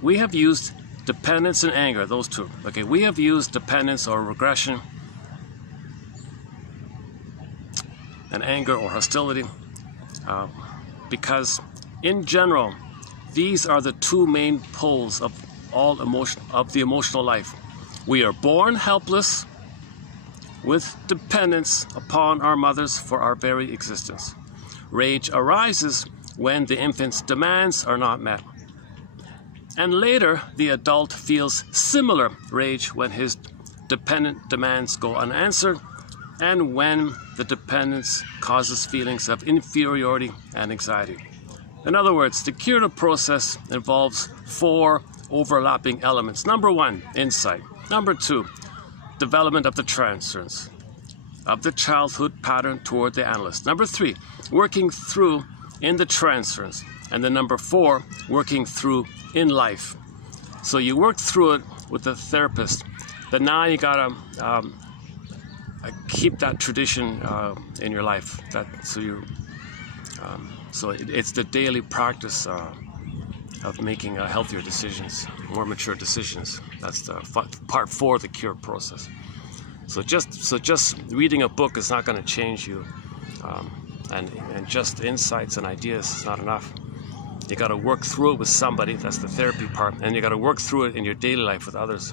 we have used dependence and anger, those two. Okay, we have used dependence or regression and anger or hostility because in general, these are the two main poles of all emotion, of the emotional life. We are born helpless with dependence upon our mothers for our very existence. Rage arises when the infant's demands are not met. And later, the adult feels similar rage when his dependent demands go unanswered, and when the dependence causes feelings of inferiority and anxiety. In other words, the curative process involves 4 overlapping elements. Number 1, insight. Number 2, development of the transference of the childhood pattern toward the analyst. Number 3, working through in the transference. And then number 4, working through in life. So you work through it with the therapist, but now you gotta keep that tradition in your life. It's the daily practice of making healthier decisions, more mature decisions. That's the part 4 of the cure process. So just reading a book is not going to change you, and just insights and ideas is not enough. You got to work through it with somebody. That's the therapy part, and you got to work through it in your daily life with others.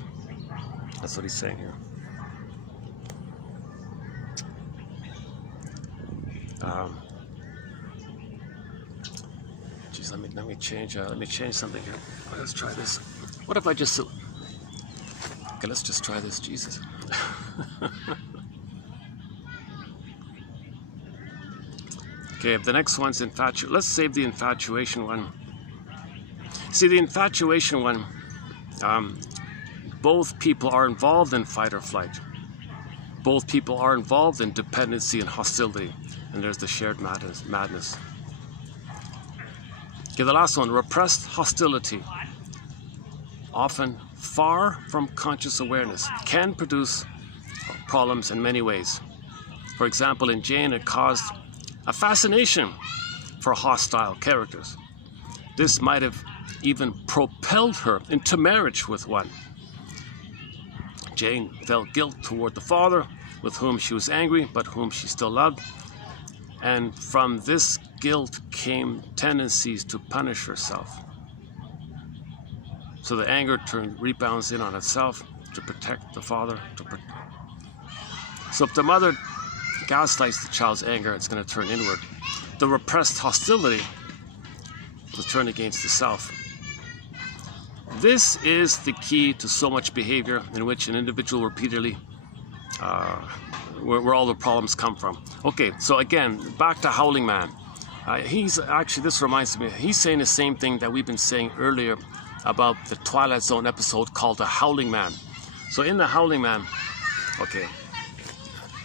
That's what he's saying here. Geez, let me change something here. Let's try this. What if I just... Okay, let's just try this. Jesus. Okay, the next one's infatuation. Let's save the infatuation one. See, the infatuation one, both people are involved in fight or flight. Both people are involved in dependency and hostility. And there's the shared madness. Okay, the last one, repressed hostility, often far from conscious awareness, can produce problems in many ways. For example, in Jane, it caused a fascination for hostile characters. This might have even propelled her into marriage with one. Jane felt guilt toward the father, with whom she was angry, but whom she still loved. And from this guilt came tendencies to punish herself. So the anger rebounds in on itself to protect the father. So if the mother gaslights the child's anger, it's going to turn inward. The repressed hostility will turn against the self. This is the key to so much behavior in which an individual repeatedly, where all the problems come from. Okay, so again, back to Howling Man. He's actually, this reminds me, he's saying the same thing that we've been saying earlier about the Twilight Zone episode called The Howling Man. So in The Howling Man, okay,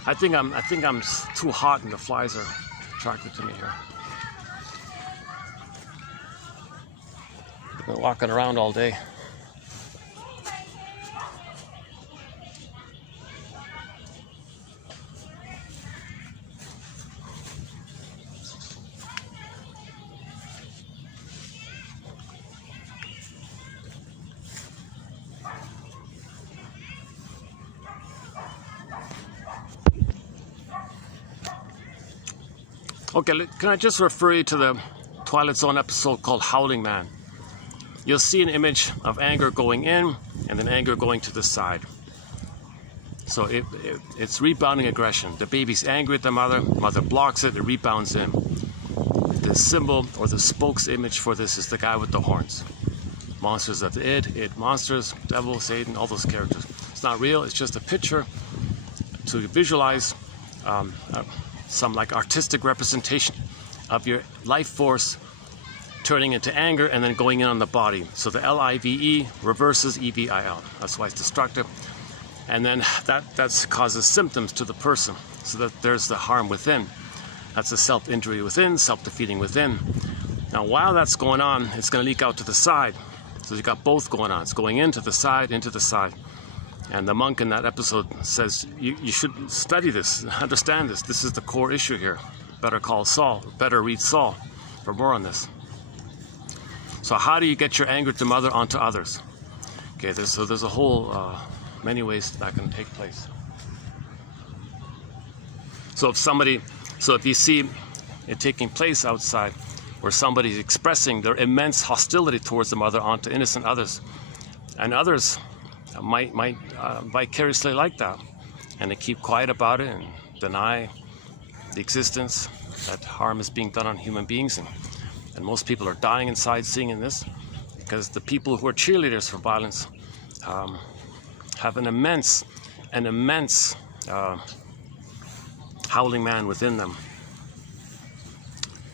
I think I'm too hot and the flies are attracted to me here. I've been walking around all day. Okay, can I just refer you to the Twilight Zone episode called Howling Man? You'll see an image of anger going in and then anger going to the side. So it's rebounding aggression. The baby's angry at the mother blocks it, it rebounds in. The symbol or the spokes image for this is the guy with the horns. Monsters of the id monsters, devil, Satan, all those characters. It's not real, it's just a picture to visualize some like artistic representation of your life force turning into anger and then going in on the body. So the L-I-V-E reverses E-V-I-L. That's why it's destructive. And then that causes symptoms to the person. So that there's the harm within. That's the self-injury within, self-defeating within. Now while that's going on, it's going to leak out to the side. So you've got both going on. It's going into the side. And the monk in that episode says, you should study this, understand this. This is the core issue here. Better call Saul, better read Saul for more on this. So how do you get your anger to mother onto others? Okay, there's a whole, many ways that can take place. So if you see it taking place outside, where somebody's expressing their immense hostility towards the mother onto innocent others, and others might vicariously like that, and they keep quiet about it and deny the existence that harm is being done on human beings, and most people are dying inside seeing this, because the people who are cheerleaders for violence have an immense howling man within them,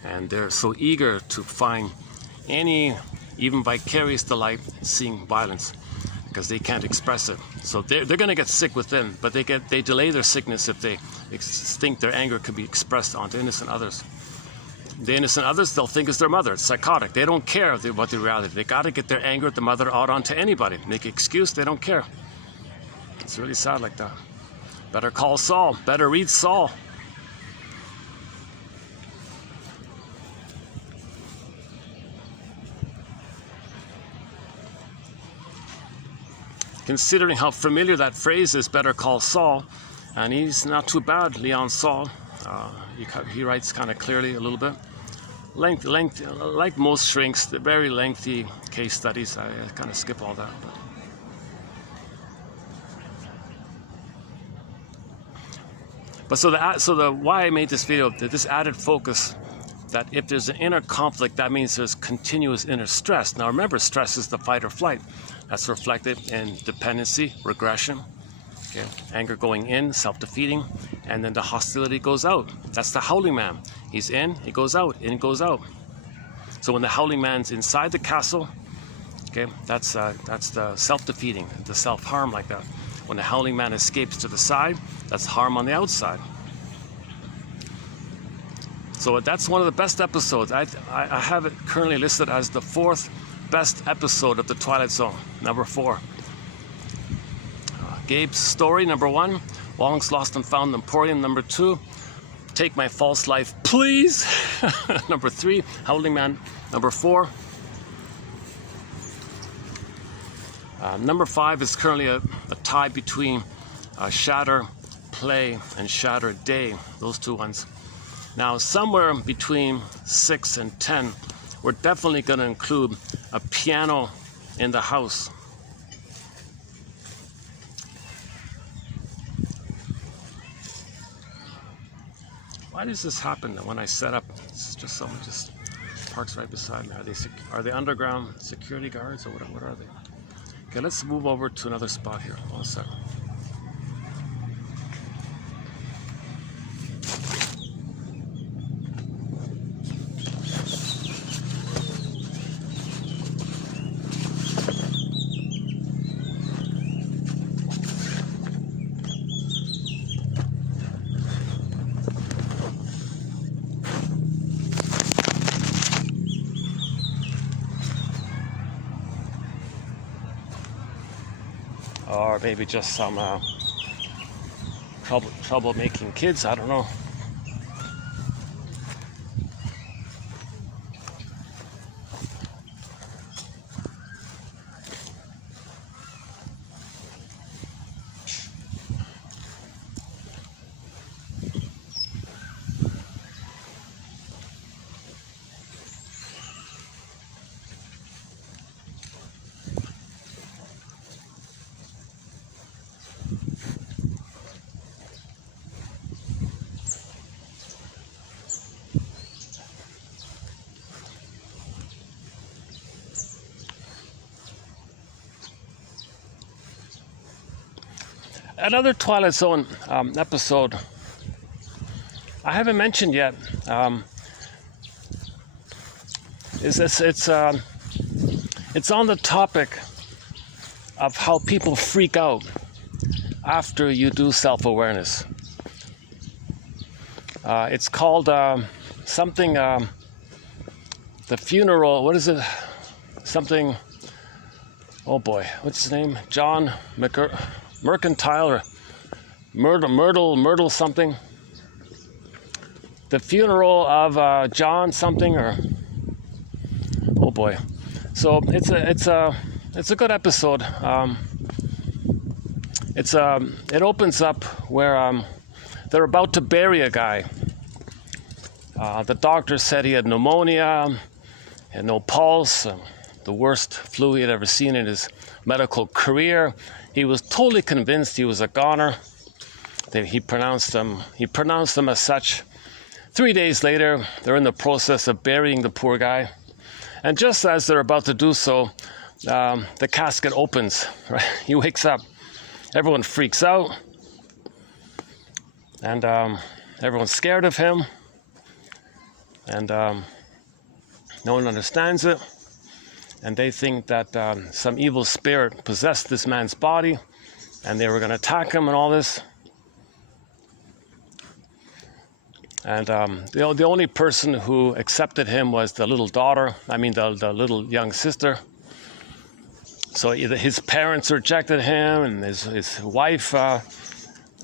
and they're so eager to find any even vicarious delight in seeing violence, because they can't express it. So they're going to get sick within, but they delay their sickness if they think their anger could be expressed onto innocent others. The innocent others, they'll think it's their mother. It's psychotic. They don't care about the reality. They got to get their anger at the mother out onto anybody. Make an excuse, they don't care. It's really sad like that. Better call Saul. Better read Saul. Considering how familiar that phrase is, better call Saul, and he's not too bad, Leon Saul. He writes kind of clearly a little bit. Length, like most shrinks, the very lengthy case studies, I kind of skip all that. But so the why I made this video, this added focus, that if there's an inner conflict, that means there's continuous inner stress. Now remember, stress is the fight or flight. That's reflected in dependency, regression, okay? Anger going in, self-defeating, and then the hostility goes out. That's the howling man. He's in, he goes out, in, goes out. So when the howling man's inside the castle, okay, that's the self-defeating, the self-harm like that. When the howling man escapes to the side, that's harm on the outside. So that's one of the best episodes. I have it currently listed as the 4th best episode of The Twilight Zone, number 4. Gabe's Story, number 1. Wong's Lost and Found Emporium, number 2. Take My False Life, Please, number 3. Howling Man, number 4. Number 5 is currently a tie between Shatter Play and Shatter Day, those two ones. Now, somewhere between 6 and 10, we're definitely going to include a piano in the house. Why does this happen when I set up? This is just someone just parks right beside me. Are they underground security guards or what are they? Okay, let's move over to another spot here. 1 second. Or maybe just some trouble-making kids, I don't know. Another Twilight Zone episode I haven't mentioned yet it's on the topic of how people freak out after you do self-awareness. It's called something, the funeral, what is it? Something, oh boy, what's his name? John Mercantile or Myrtle something. The funeral of John something, or oh boy. So it's a good episode. It opens up where they're about to bury a guy. The doctor said he had pneumonia, had no pulse, the worst flu he had ever seen in his medical career. He was totally convinced he was a goner. He pronounced them as such. 3 days later, they're in the process of burying the poor guy. And just as they're about to do so, the casket opens. Right? He wakes up. Everyone freaks out. And everyone's scared of him. And no one understands it. And they think that some evil spirit possessed this man's body, and they were going to attack him and all this. And the only person who accepted him was the little daughter, the little young sister. So his parents rejected him, and his wife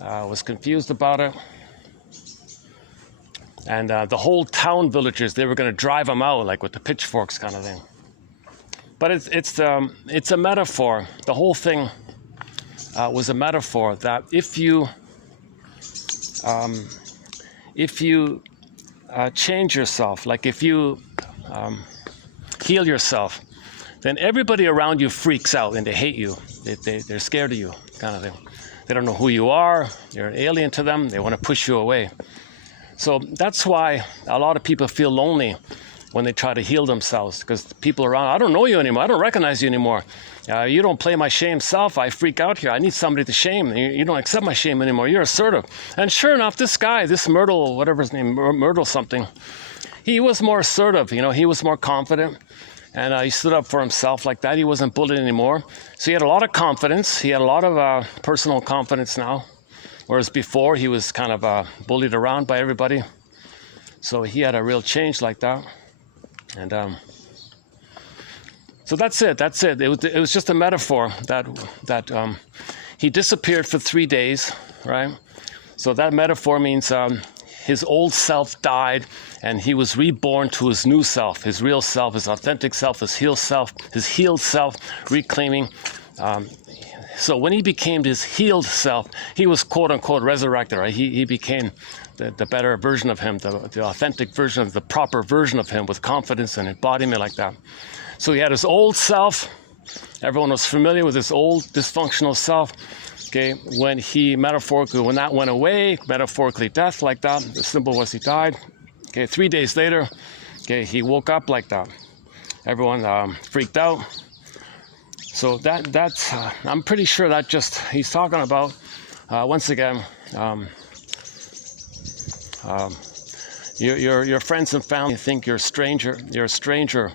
was confused about it. And the whole town villagers, they were going to drive him out, like with the pitchforks kind of thing. But it's a metaphor. The whole thing was a metaphor that if you change yourself, like if you heal yourself, then everybody around you freaks out and they hate you. They're scared of you, kind of thing. They don't know who you are. You're an alien to them. They want to push you away. So that's why a lot of people feel lonely when they try to heal themselves, because the people around, I don't know you anymore. I don't recognize you anymore. You don't play my shame self. I freak out here. I need somebody to shame. You don't accept my shame anymore. You're assertive. And sure enough, this guy, this Myrtle, whatever his name, Myrtle something, he was more assertive. He was more confident. And he stood up for himself like that. He wasn't bullied anymore. So he had a lot of confidence. He had a lot of personal confidence now. Whereas before, he was kind of bullied around by everybody. So he had a real change like that. And so that's it. It was just a metaphor that he disappeared for 3 days, right? So that metaphor means his old self died and he was reborn to his new self, his real self, his authentic self, his healed self, reclaiming. So when he became his healed self, he was quote unquote resurrected, right? He became the better version of him, the authentic version of the proper version of him with confidence and embodiment like that. So he had his old self. Everyone was familiar with his old dysfunctional self. Okay, when that went away, metaphorically death like that, the symbol was he died. Okay, 3 days later, okay, he woke up like that. Everyone freaked out. So that's I'm pretty sure that just, he's talking about, once again, your friends and family think you're a stranger.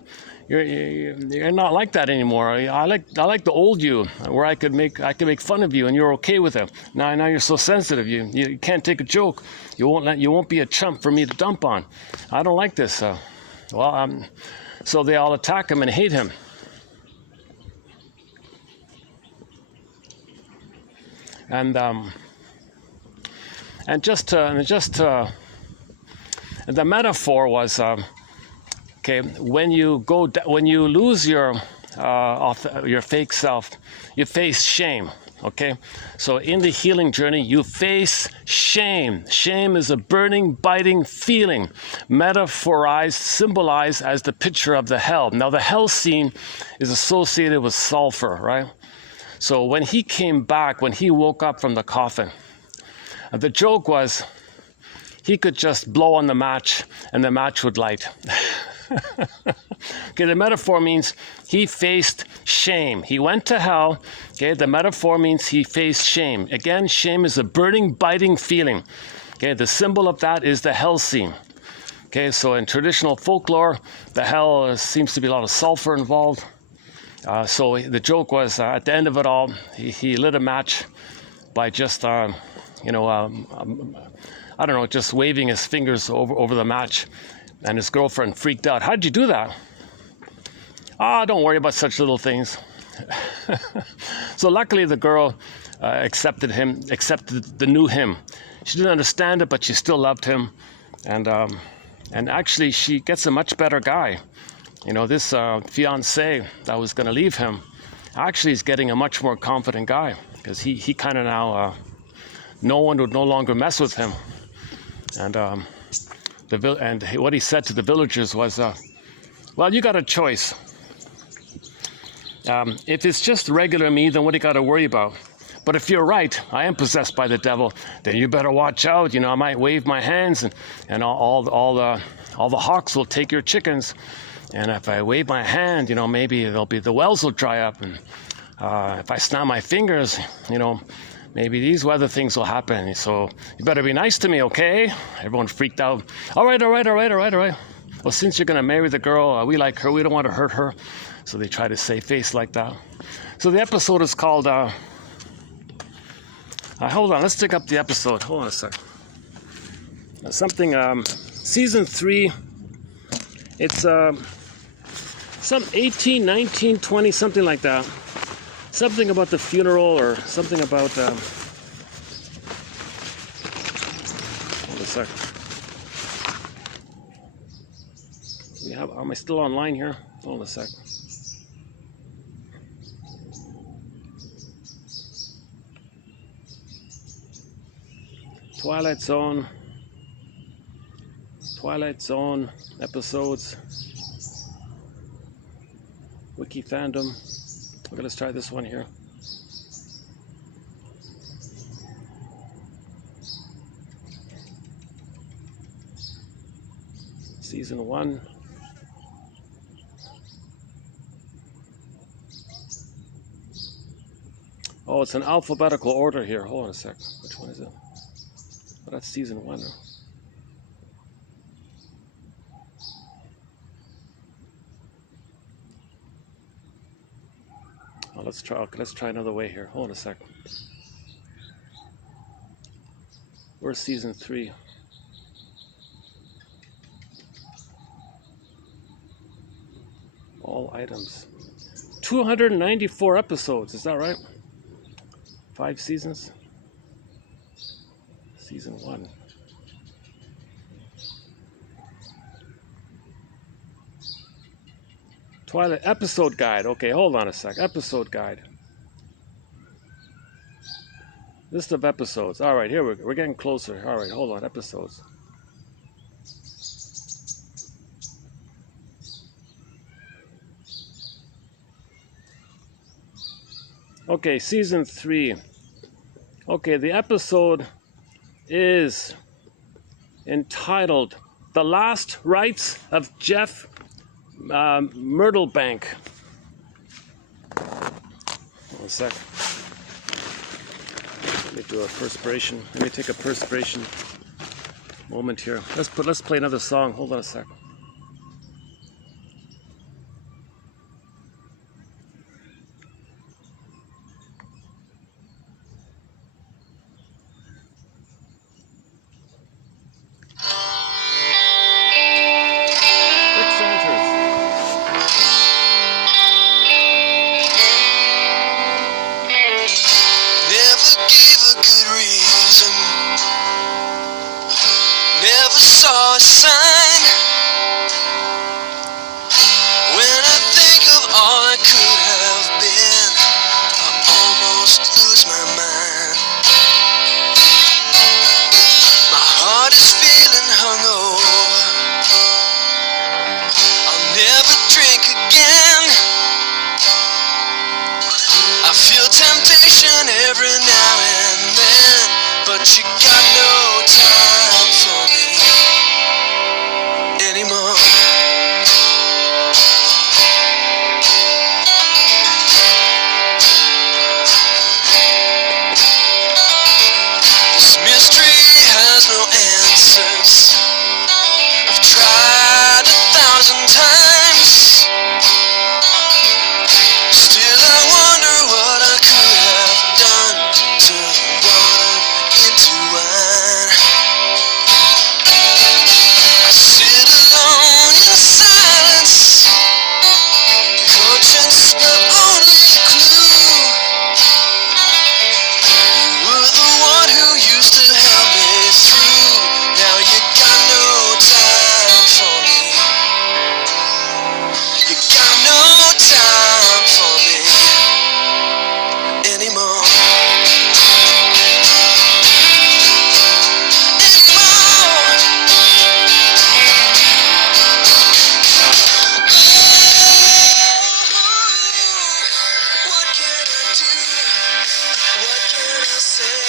You're not like that anymore. I like the old you, where I could make fun of you and you're okay with it. Now you're so sensitive. You can't take a joke. You won't be a chump for me to dump on. I don't like this. So they all attack him and hate him. And the metaphor was, okay, when you lose your fake self, you face shame. Okay, so in the healing journey, you face shame. Shame is a burning, biting feeling, metaphorized, symbolized as the picture of the hell. Now, the hell scene is associated with sulfur, right? So when he came back, when he woke up from the coffin, the joke was he could just blow on the match and the match would light. Okay, the metaphor means he faced shame. He went to hell. Okay, the metaphor means he faced shame. Again, shame is a burning, biting feeling. Okay, the symbol of that is the hell scene. Okay, so in traditional folklore, the hell seems to be a lot of sulfur involved. So the joke was, at the end of it all, he lit a match by just, I don't know, just waving his fingers over the match. And his girlfriend freaked out. How'd you do that? Don't worry about such little things. So luckily the girl accepted the new him. She didn't understand it, but she still loved him. And actually she gets a much better guy. This fiancé that was going to leave him, actually is getting a much more confident guy, because he kind of now, no one would no longer mess with him. And what he said to the villagers was, well, you got a choice. If it's just regular me, then what do you got to worry about? But if you're right, I am possessed by the devil, then you better watch out. I might wave my hands and all the hawks will take your chickens. And if I wave my hand, maybe the wells will dry up. And if I snap my fingers, maybe these weather things will happen. So you better be nice to me, okay? Everyone freaked out. All right. Well, since you're going to marry the girl, we like her. We don't want to hurt her. So they try to save face like that. So the episode is called, hold on, let's dig up the episode. Hold on a sec. Something, season 3, it's some 18, 19, 20, something like that. Something about the funeral or something about, hold on a sec. Am I still online here? Hold on a sec. Twilight Zone episodes. Wiki fandom. Okay, let's try this one here. Season 1. Oh, it's in alphabetical order here. Hold on a sec. Which one is it? Oh, that's Season 1. Oh, let's try another way here. Hold on a sec. Where's Season 3? All items. 294 episodes, is that right? 5 seasons? Season 1. Twilight episode guide. Okay, hold on a sec. Episode guide. List of episodes. All right, here we're getting closer. All right, hold on. Episodes. Okay, Season 3. Okay, the episode is entitled The Last Rites of Jeff Myrtlebank. One sec. Let me do a perspiration. Let me take a perspiration moment here. Let's play another song. Hold on a sec. Never saw a sign. When I think of all I could have been, I almost lose my mind. My heart is feeling hungover. I'll never drink again. I feel temptation every now and then, but you got no time for me anymore. This mystery has no answers. I've tried 1,000 times. Still I wonder what I could have done to water into wine. I sit alone in silence, conscience my only clue. You were the one who used to help me through. Now you got no time for me. You got no time for me anymore. What can I do? What can I say?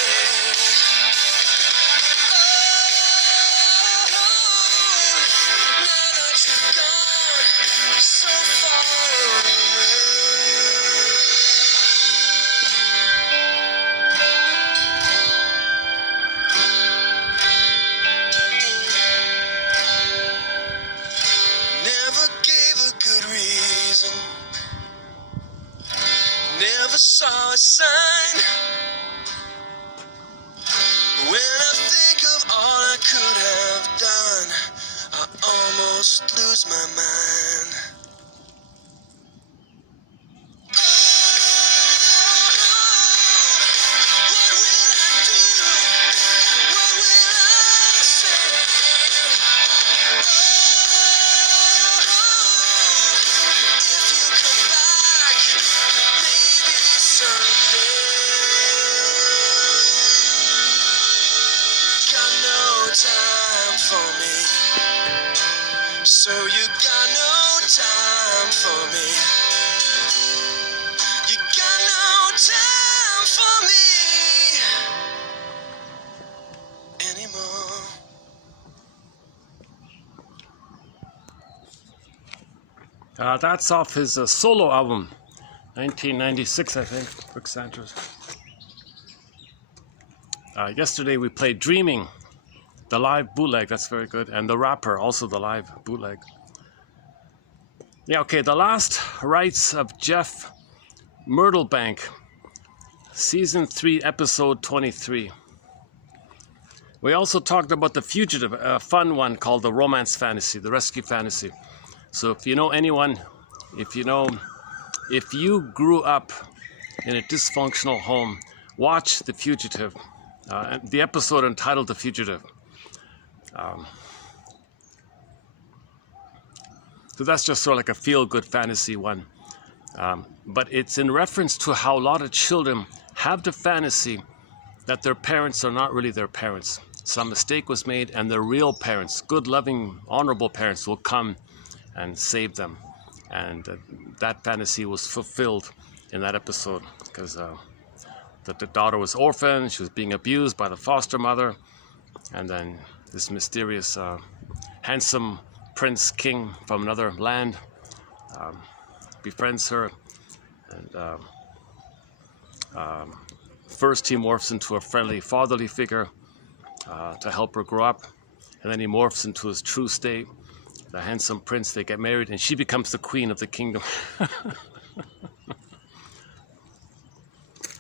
Now that you're gone, so far away. Never gave a good reason. Never saw a sign. When I think of all I could have done, I almost lose my mind. What will I do? What will I say? If you come back, maybe someday. Got no time for me. So you got no time for me. You got no time for me anymore. That's off his solo album, 1996, I think, Rick Sanchez. Yesterday we played Dreaming, the live bootleg, that's very good, and The Rapper, also the live bootleg. Yeah, okay, The Last Rites of Jeff Myrtlebank, Season 3, Episode 23. We also talked about The Fugitive, a fun one called The Romance Fantasy, the Rescue Fantasy. So if you know anyone, if you grew up in a dysfunctional home, watch The Fugitive, the episode entitled The Fugitive. So that's just sort of like a feel-good fantasy one. But it's in reference to how a lot of children have the fantasy that their parents are not really their parents. Some mistake was made and their real parents, good, loving, honorable parents will come and save them. And that fantasy was fulfilled in that episode because the daughter was orphaned, she was being abused by the foster mother, and then this mysterious handsome prince king from another land befriends her, and first he morphs into a friendly fatherly figure to help her grow up, and then he morphs into his true state, the handsome prince. They get married and she becomes the queen of the kingdom.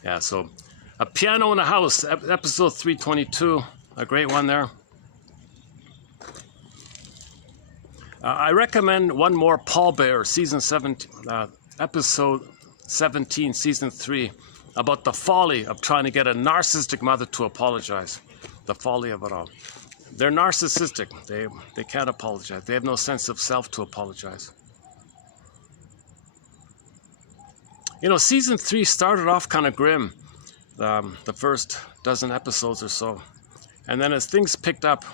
Yeah, so A Piano in a House, episode 322, a great one there. I recommend one more, Paul Bear, season 17, episode 17, season 3, about the folly of trying to get a narcissistic mother to apologize. The folly of it all. They're narcissistic. They can't apologize. They have no sense of self to apologize. You know, season 3 started off kind of grim, the first dozen episodes or so. And then as things picked up,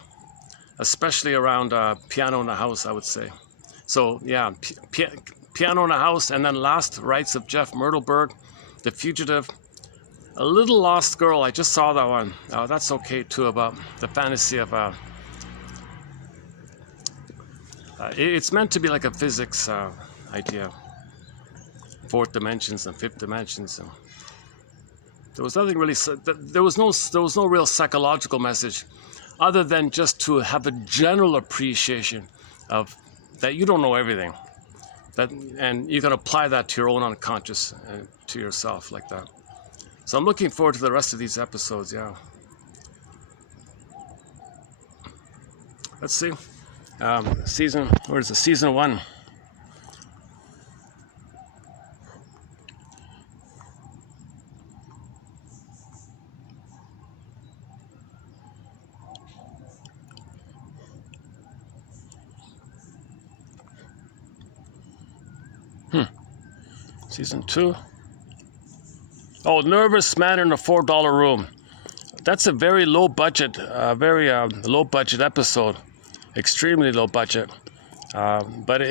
especially around Piano in a House, I would say. So, yeah, Piano in a House, and then Last Rites of Jeff Myrtleberg, The Fugitive, A Little Lost Girl. I just saw that one. That's okay, too, about the fantasy of... it's meant to be like a physics idea. Fourth dimensions and fifth dimensions. And there was nothing really... There was no real psychological message, other than just to have a general appreciation of that you don't know everything, and you can apply that to your own unconscious and to yourself like that. So I'm looking forward to the rest of these episodes. Yeah. Let's see. Where is it? Season 1. Season 2. Oh, Nervous Man in a $4 Room. That's a very low budget, low budget episode. Extremely low budget. But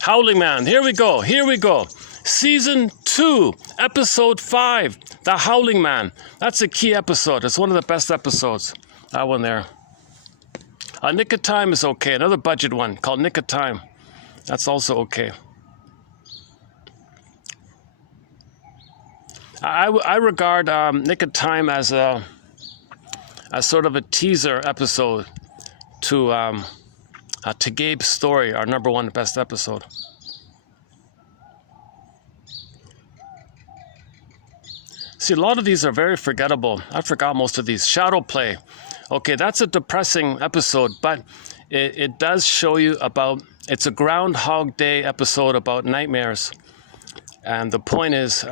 Howling Man. Here we go. Season 2, episode 5. The Howling Man. That's a key episode. It's one of the best episodes. That one there. Nick of Time is okay. Another budget one called Nick of Time. That's also okay. I regard Nick of Time as sort of a teaser episode to Gabe's Story, our number 1 best episode. See, a lot of these are very forgettable. I forgot most of these. Shadow Play. Okay, that's a depressing episode, but it does show you about... It's a Groundhog Day episode about nightmares. And the point is,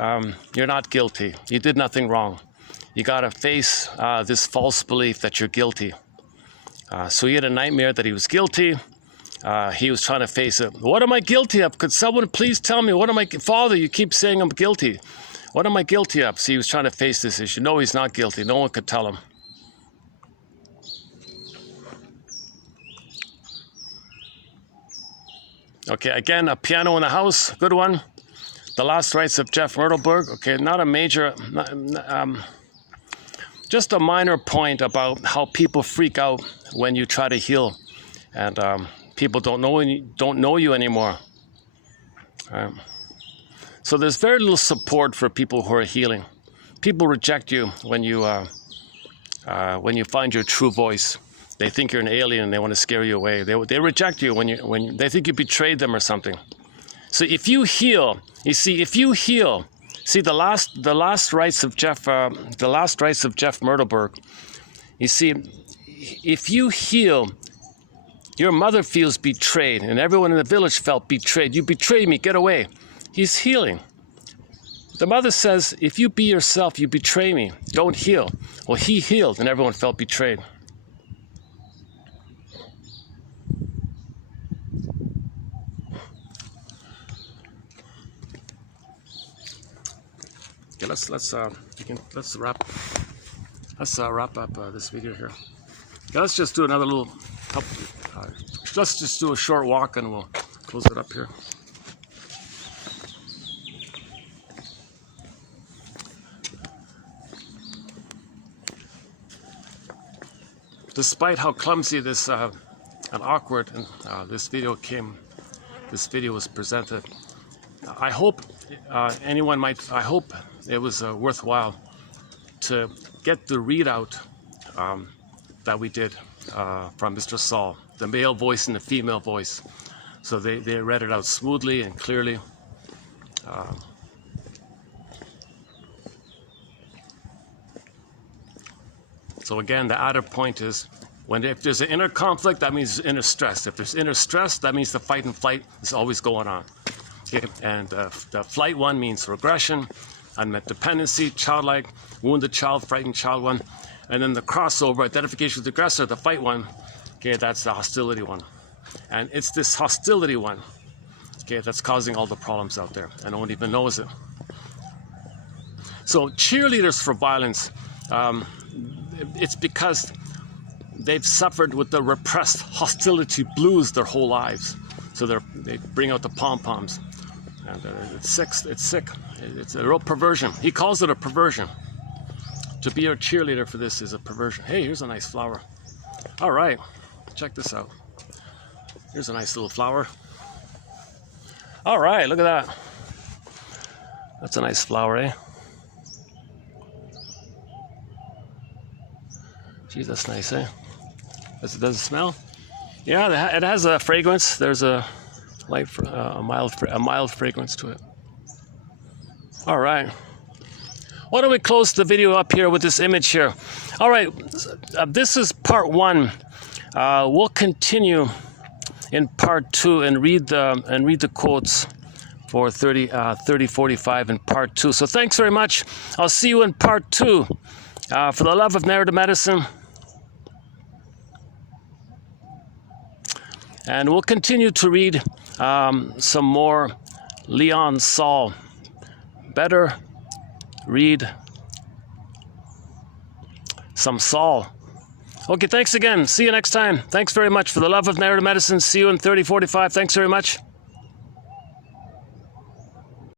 you're not guilty. You did nothing wrong. You got to face this false belief that you're guilty. So he had a nightmare that he was guilty. He was trying to face it. What am I guilty of? Could someone please tell me? Father, you keep saying I'm guilty. What am I guilty of? So he was trying to face this issue. No, he's not guilty. No one could tell him. Okay, again, A Piano in a House. Good one. The Last Rites of Jeff Myrtleberg. Okay, not a major, just a minor point about how people freak out when you try to heal. And People don't know you anymore. So there's very little support for people who are healing. People reject you when you find your true voice. They think you're an alien and they want to scare you away. They reject you when they think you betrayed them or something. So if you heal, you see, if you heal, see the last rites of Jeff Myrtleberg. You see, if you heal, your mother feels betrayed, and everyone in the village felt betrayed. You betrayed me, get away. He's healing. The mother says, if you be yourself, you betray me. Don't heal. Well, he healed, and everyone felt betrayed. Okay, let's wrap up this video here. Okay, let's just do another little couple. Let's just do a short walk, and we'll close it up here. Despite how clumsy this and awkward this video was presented, I hope I hope it was worthwhile to get the readout that we did from Mr. Saul, the male voice and the female voice. So they read it out smoothly and clearly. So again, the added point is, if there's an inner conflict, that means there's inner stress. If there's inner stress, that means the fight and flight is always going on. Okay? And the flight one means regression, unmet dependency, childlike, wounded child, frightened child one. And then the crossover, identification with the aggressor, the fight one, okay, that's the hostility one. And it's this hostility one, okay, that's causing all the problems out there, and no one even knows it. So cheerleaders for violence, it's because they've suffered with the repressed hostility blues their whole lives. So they bring out the pom-poms. And it's sick. It's a real perversion. He calls it a perversion. To be a cheerleader for this is a perversion. Hey, here's a nice flower. All right, check this out. Here's a nice little flower. All right, look at that. That's a nice flower, eh? Geez, that's nice, eh? Does it smell? Yeah, it has a fragrance. There's a mild fragrance to it. All right. Why don't we close the video up here with this image here? All right, this is part one. We'll continue in part two and read the quotes for 3045 in part two. So thanks very much. I'll see you in part two. For the love of narrative medicine. And we'll continue to read some more Leon Saul. Better read some Saul. Okay, thanks again. See you next time. Thanks very much. For the love of narrative medicine, see you in 3045. Thanks very much.